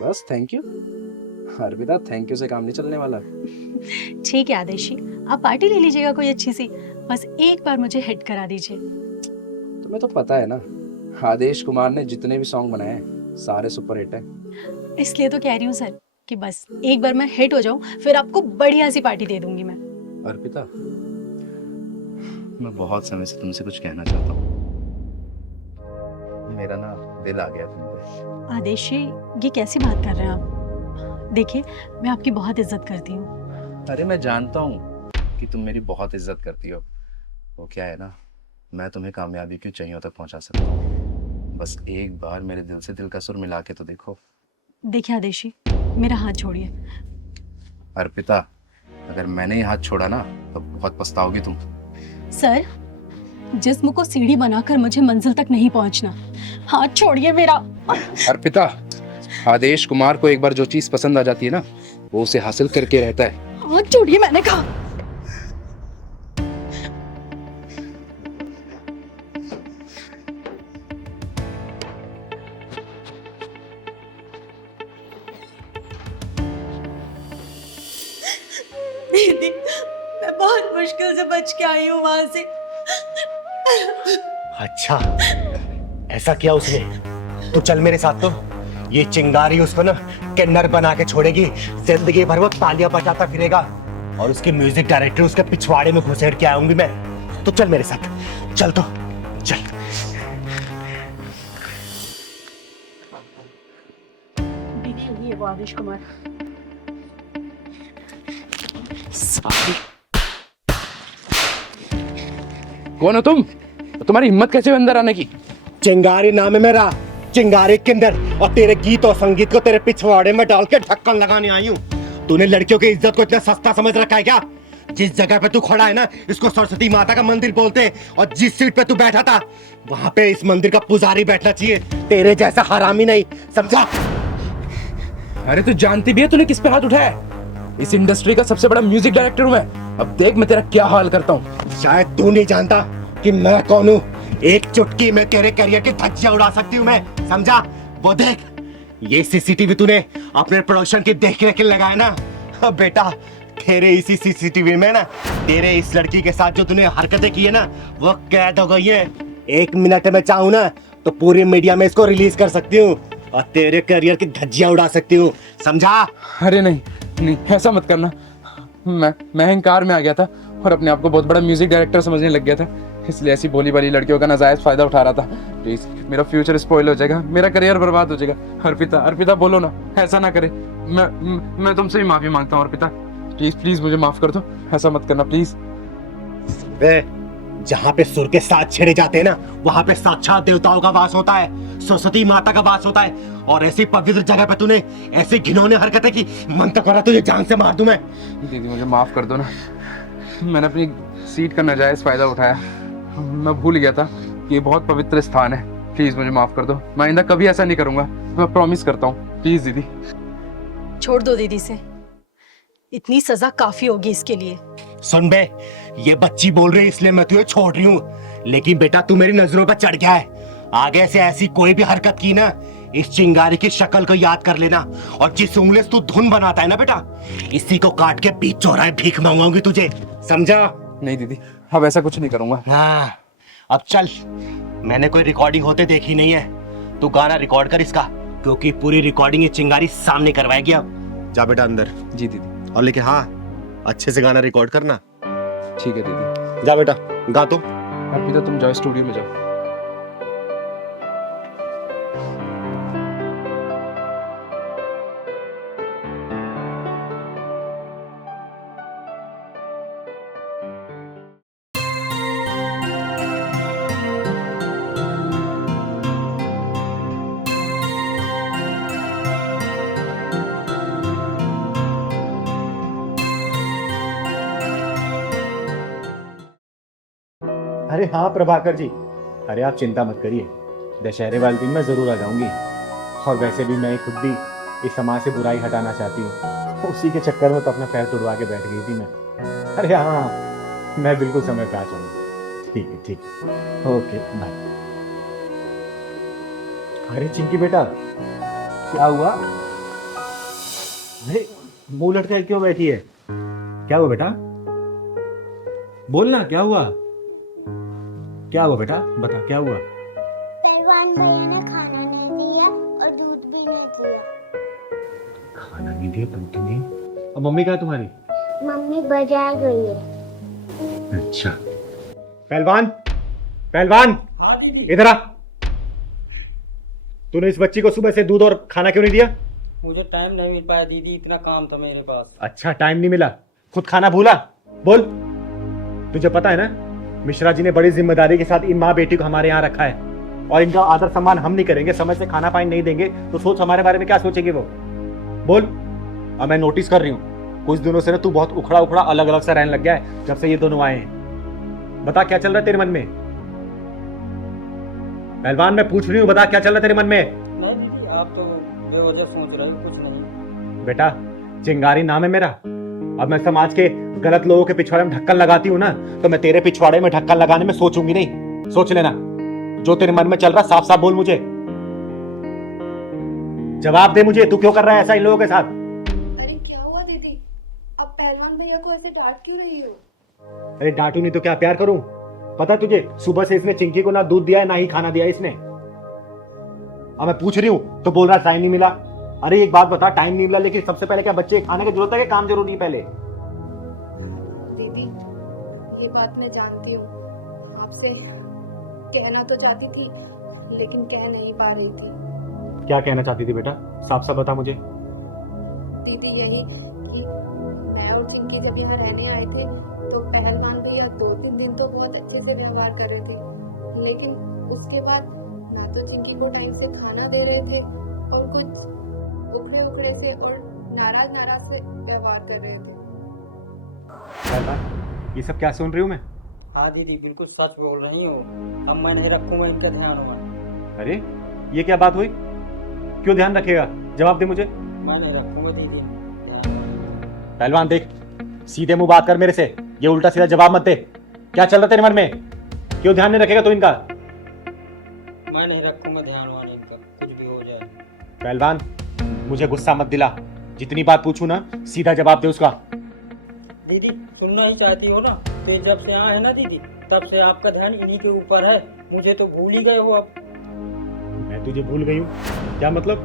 बस thank you. Arpita, thank you से काम नहीं चलने वाला। ठीक है आदेश जी, आप पार्टी ले लीजिएगा कोई अच्छी सी, बस एक बार मुझे हिट करा दीजिए। तुम्हें तो पता है ना, आदेश कुमार ने जितने भी सॉन्ग बनाए हैं सारे सुपर हिट हैं। इसलिए तो कह रही हूँ सर कि बस एक बार मैं हिट हो जाऊं, फिर आपको बढ़िया सी पार्टी दे दूंगी मैं। अर्पिता, मैं बहुत समय से तुमसे कुछ कहना चाहता हूँ। मेरा ना दिल आ गया तुम पे। आदेश जी, ये कैसी बात कर रहे हैं आप? देखिए, मैं आपकी बहुत इज्जत करती हूँ। अरे मैं जानता हूँ कि तुम मेरी बहुत इज्जत करती हो। वो क्या है ना, मैं तुम्हें कामयाबी की ऊंचाइयों तक पहुंचा सकता हूँ। बस एक बार मेरे दिल से दिल का सुर मिला के तो देखो। देखिए आदेश जी, मेरा हाथ छोड़िए। अर्पिता, अगर मैंने ये हाथ छोड़ा ना तो बहुत पछताओगी तुम। सर, जिस्म को सीढ़ी बनाकर मुझे मंजिल तक नहीं पहुंचना। हाथ छोड़िए मेरा। अर्पिता, आदेश कुमार को एक बार जो चीज पसंद आ जाती है ना, वो उसे हासिल करके रहता है। हाथ छोड़िए मैंने कहा। दीदी, मैं बहुत मुश्किल से बच के आई हूँ वहां से। अच्छा, ऐसा किया उसने? तो चल मेरे साथ। तो ये चिंगारी उसको ना किन्नर बना के छोड़ेगी, जिंदगी भर वो तालियां बजाता फिरेगा और उसके म्यूजिक डायरेक्टर उसके पिछवाड़े में घुसेड़ के आऊंगी मैं। तो चल मेरे साथ, चल तो चल। दीदी, ये वो आदेश कुमार। कौन हो तुम? तुम्हारी हिम्मत कैसे हुई अंदर आने की? चिंगारी नाम है मेरा, चिंगारी किन्नर, और तेरे गीत और संगीत को तेरे पिछवाड़े में डाल के ढक्कन लगाने आई हूँ। तूने लड़कियों की इज्जत को इतना सस्ता समझ रखा है क्या? जिस जगह पे तू खड़ा है ना, इसको सरस्वती माता का मंदिर बोलते हैं, और जिस सीट पे तू बैठा था वहां पे इस मंदिर का पुजारी बैठना चाहिए, तेरे जैसा हरामी नहीं, समझा? अरे तू जानती भी है तूने किस पे हाथ उठाया है? इस इंडस्ट्री का सबसे बड़ा म्यूजिक डायरेक्टर हूं मैं। अब देख मैं तेरा क्या हाल करता हूँ। शायद तू नहीं जानता कि मैं कौन हूँ। एक चुटकी में तेरे करियर की धज्जियां उड़ा सकती हूँ मैं, समझा? वो देख, ये सीसीटीवी तूने अपने प्रोडक्शन की देख रेख लगाया ना। अब बेटा, तेरे इसी सीसीटीवी में ना तेरे इस लड़की के साथ जो तूने हरकतें की है ना, वो कैद हो गई है। 1 मिनट में चाहूँ ना तो पूरी मीडिया में इसको रिलीज कर सकती हूँ और तेरे करियर की धज्जियां उड़ा सकती हूँ, समझा? अरे नहीं नहीं, ऐसा मत करना। मैं अहंकार में आ गया था और अपने आप को बहुत बड़ा म्यूजिक डायरेक्टर समझने लग गया था, इसलिए ऐसी भोली भाली लड़कियों का नाजायज फायदा उठा रहा था। प्लीज, मेरा फ्यूचर स्पॉइल हो जाएगा, मेरा करियर बर्बाद हो जाएगा। अर्पिता, अर्पिता बोलो ना, ऐसा ना करे। मैं तुमसे भी माफी मांगता हूँ अर्पिता, प्लीज प्लीज मुझे माफ कर दो, ऐसा मत करना प्लीज। जहाँ पे सुर के साथ छेड़े जाते हैं ना, वहाँ पे साक्षात देवताओं का वास होता है, सरस्वती माता का वास होता है, और ऐसी पवित्र जगह पे तूने ऐसी घिनौनी हरकतें की, मन तो करा तुझे जान से मार दूं मैं। दीदी मुझे माफ कर दो ना, मैंने अपनी सीट का नाजायज फायदा उठाया, मैं भूल गया था कि ये बहुत पवित्र स्थान है। प्लीज मुझे माफ कर दो, मैं आइंदा कभी ऐसा नहीं करूंगा, मैं प्रॉमिस करता हूँ। प्लीज दीदी। छोड़ दो दीदी से, इतनी सजा काफी होगी इसके लिए। सुन बे, ये बच्ची बोल रही है इसलिए मैं तुझे छोड़ रही हूँ, लेकिन बेटा तू मेरी नजरों पर चढ़ गया है। आगे से ऐसी कोई भी हरकत की ना, इस चिंगारी की शक्ल को याद कर लेना, और जिस उंगली से तू धुन बनाता है ना बेटा, इसी को काट के बीच चौराहे भीख मांगूंगी तुझे, समझा? नहीं दीदी, अब ऐसा कुछ नहीं करूंगा। हाँ, अब चल, मैंने कोई रिकॉर्डिंग होते देखी नहीं है, तू गाना रिकॉर्ड कर इसका, क्योंकि पूरी रिकॉर्डिंग ये चिंगारी सामने करवाएगी। अब जा बेटा अंदर। जी दीदी। और लेकिन हाँ, अच्छे से गाना रिकॉर्ड करना। ठीक है दीदी। जा बेटा, गा तो। अर्पिता तुम जाओ स्टूडियो में जाओ। अरे हाँ प्रभाकर जी, अरे आप चिंता मत करिए, दशहरे वाले दिन मैं जरूर आ जाऊंगी। और वैसे भी मैं खुद भी इस समाज से बुराई हटाना चाहती हूँ, उसी के चक्कर में तो अपना पैर तुड़वा के बैठ गई थी मैं। अरे हाँ, मैं बिल्कुल समय पे आ जाऊंगी। ठीक है, ठीक है, ओके बाय। अरे चिंकी बेटा, क्या हुआ? अरे मुंह लटकाए क्यों बैठी है? क्या हुआ बेटा? बोल ना, क्या हुआ? क्या हुआ बेटा, बता क्या हुआ? पहलवान भैया ने खाना नहीं दिया और दूध भी नहीं दिया। खाना नहीं दिया, दूध नहीं। अब मम्मी कहाँ है तुम्हारी? मम्मी बाजार गई है। अच्छा। पहलवान, पहलवान, इधर आ। तूने इस बच्ची को सुबह से दूध और खाना क्यों नहीं दिया? मुझे टाइम नहीं मिल पाया दीदी, इतना काम था मेरे पास। अच्छा, टाइम नहीं मिला, खुद खाना भूला? बोल। तुझे पता है ना, मिश्रा जी ने बड़ी जिम्मेदारी के साथ इन माँ बेटी को हमारे यहाँ रखा है, और इनका आदर सम्मान हम नहीं करेंगे, समय से खाना पानी नहीं देंगे, तो सोच हमारे बारे में क्या सोचेगी वो? बोल। अब मैं नोटिस कर रही हूँ, कुछ दिनों से ना तू बहुत उखड़ा उखड़ा अलग अलग सा रहने लग गया है जब से ये दोनों आए हैं। बता क्या चल रहा है तेरे मन में? पहलवान, मैं पूछ रही हूँ, बता क्या चल रहा है तेरे मन में? नहीं दीदी, आप तो बेवजह सोच रहे हो, कुछ नहीं। बेटा, चिंगारी नाम है मेरा। अब मैं समाज के गलत लोगों के पिछवाड़े में ढक्कन लगाती हूँ ना, तो मैं तेरे पिछवाड़े में ढक्कन लगाने में सोचूंगी नहीं। सोच लेना, जो तेरे मन में चल रहा साफ साफ बोल मुझे, जवाब दे मुझे। तू क्यों कर रहा है ऐसा इन लोगों के साथ? अरे क्या हुआ दीदी, आप पहलवान भैया को ऐसे डांट क्यों रही हो? अरे डांटू नहीं तो क्या प्यार करूं? पता तुझे, सुबह से इसने चिंकी को ना दूध दिया है ना ही खाना दिया इसने। अब मैं पूछ रही हूँ तो बोल रहा टाइम नहीं मिला। अरे एक बात बता, टाइम नहीं मिला, लेकिन सबसे पहले क्या बच्चे खाने की जरूरत है कि काम जरूरी है पहले? दीदी ये बात मैं जानती हूँ, आपसे कहना तो चाहती थी लेकिन कह नहीं पा रही थी। क्या कहना चाहती थी बेटा, साफ साफ बता मुझे। दीदी यही कि मैं और चिंकी जब यहाँ रहने आए थे तो पहलवान भैया 2-3 दिन तो बहुत अच्छे से व्यवहार कर रहे थे, लेकिन उसके बाद ना तो चिंकी को टाइम से खाना दे रहे थे और कुछ उखड़े उखड़े से और नाराज नाराज से व्यवहार कर रहे थे। ये सब क्या सुन रही हूँ मैं? हाँ दीदी, बिल्कुल सच बोल रही हो। अब मैं नहीं रखूंगा इनका ध्यान हुआ। अरे ये क्या बात हुई? क्यों ध्यान रखेगा? जवाब दे मुझे। मैं नहीं रखूंगा दीदी। पहलवान देख, सीधे मुंह बात कर मेरे से, ये उल्टा सीधा जवाब मत दे। क्या चल रहा तेरे मन में? क्यों ध्यान नहीं रखेगा तू इनका? मैं नहीं रखूंगा ध्यान वाला इनका, कुछ भी हो जाए। पहलवान, मुझे गुस्सा मत दिला, जितनी बात पूछूं ना सीधा जवाब दे उसका। दीदी सुनना ही चाहती हो ना, तो जब से आए हैं ना दीदी, तब से आपका ध्यान इन्हीं के ऊपर है। मुझे तो भूल ही गए हो अब। मैं तुझे भूल गई हूँ? क्या मतलब?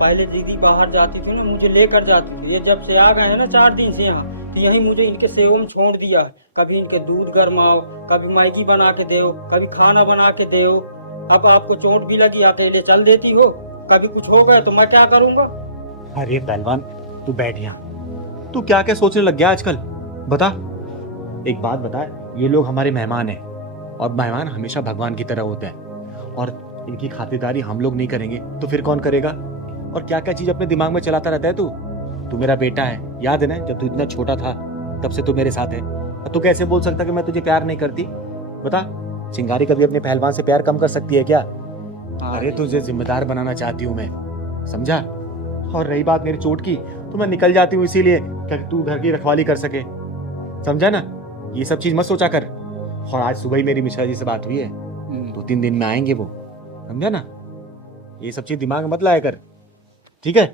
पहले दीदी बाहर जाती थी ना, मुझे लेकर जाती थी। ये जब से आ गए हैं ना 4 दिन से यहाँ, तो यहीं मुझे इनके सेवा में छोड़ दिया। कभी इनके दूध गरमाओ, कभी मैगी बना के दो, कभी खाना बना के दो। अब आपको चोट भी लगी, अकेले चल देती हो। कभी कुछ हो गया तो मैं क्या करूँगा? अरे पहलवान, तू बैठ यहाँ। तू क्या क्या सोचने लग गया आजकल? बता, एक बात बता, ये लोग हमारे मेहमान हैं, और मेहमान हमेशा भगवान की तरह होते हैं, और इनकी खातिरदारी हम लोग नहीं करेंगे तो फिर कौन करेगा? और क्या क्या चीज अपने दिमाग में चलाता रहता है तू। तू मेरा बेटा है, याद है ना, जब तू इतना छोटा था तब से तू मेरे साथ है। तू कैसे बोल सकता कि मैं तुझे प्यार नहीं करती? बता, चिंगारी कभी अपने पहलवान से प्यार कम कर सकती है क्या? अरे तुझे जिम्मेदार बनाना चाहती हूँ मैं, समझा? और रही बात मेरी चोट की, तो मैं निकल जाती हूँ इसीलिए कि तू घर की रखवाली कर सके, समझा ना? ये सब चीज मत सोचा कर। और आज सुबह ही मेरी मिश्रा जी से बात हुई है, 2-3 दिन में आएंगे वो, समझा ना? ये सब चीज दिमाग में मत लाया कर, ठीक है?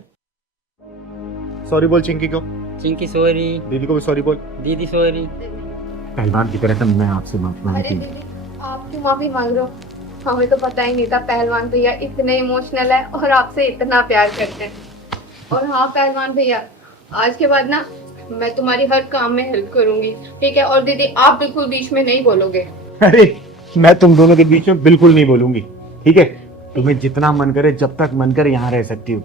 सॉरी बोल चिंकी को। चिंकी सॉरी। दीदी को भी सॉरी बोल। दीदी सॉरी। पहलवान की तरह मैं आपसे माफी अरे मांगती हूँ। दीदी आप क्यों माफी मांग रहे हो? हमें तो पता ही नहीं था पहलवान भैया इतने इमोशनल है और आपसे इतना प्यार करते हैं। और हाँ पहलवान भैया, आज के बाद ना मैं तुम्हारी हर काम में हेल्प करूंगी, ठीक है? और दीदी आप बिल्कुल बीच में नहीं बोलोगे। अरे मैं तुम दोनों के बीच में बिल्कुल नहीं बोलूंगी, ठीक है? तुम्हें जितना मन करे, जब तक मन करे यहाँ रह सकती हूँ।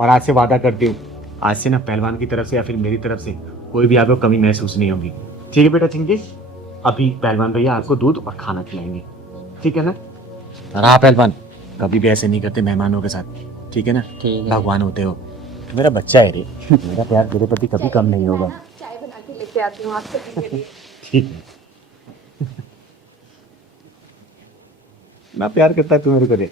और आज से वादा करती हूँ, आज से ना पहलवान की तरफ से या फिर मेरी तरफ से कोई भी आपको कमी महसूस नहीं होगी, ठीक है बेटा चिंकी? अभी पहलवान भैया आपको दूध और खाना खिलाएंगे, ठीक है ना? हाँ पहलवान, कभी भी ऐसे नहीं करते मेहमानों के साथ, ठीक है ना? ठीक है। भगवान होते हो, मेरा बच्चा है रे, मेरा प्यार तेरे प्रति कभी कम नहीं होगा, चाय बना के लेके आती हूँ आपके लिए। ठीक है? ना प्यार करता है तू मेरे को रे?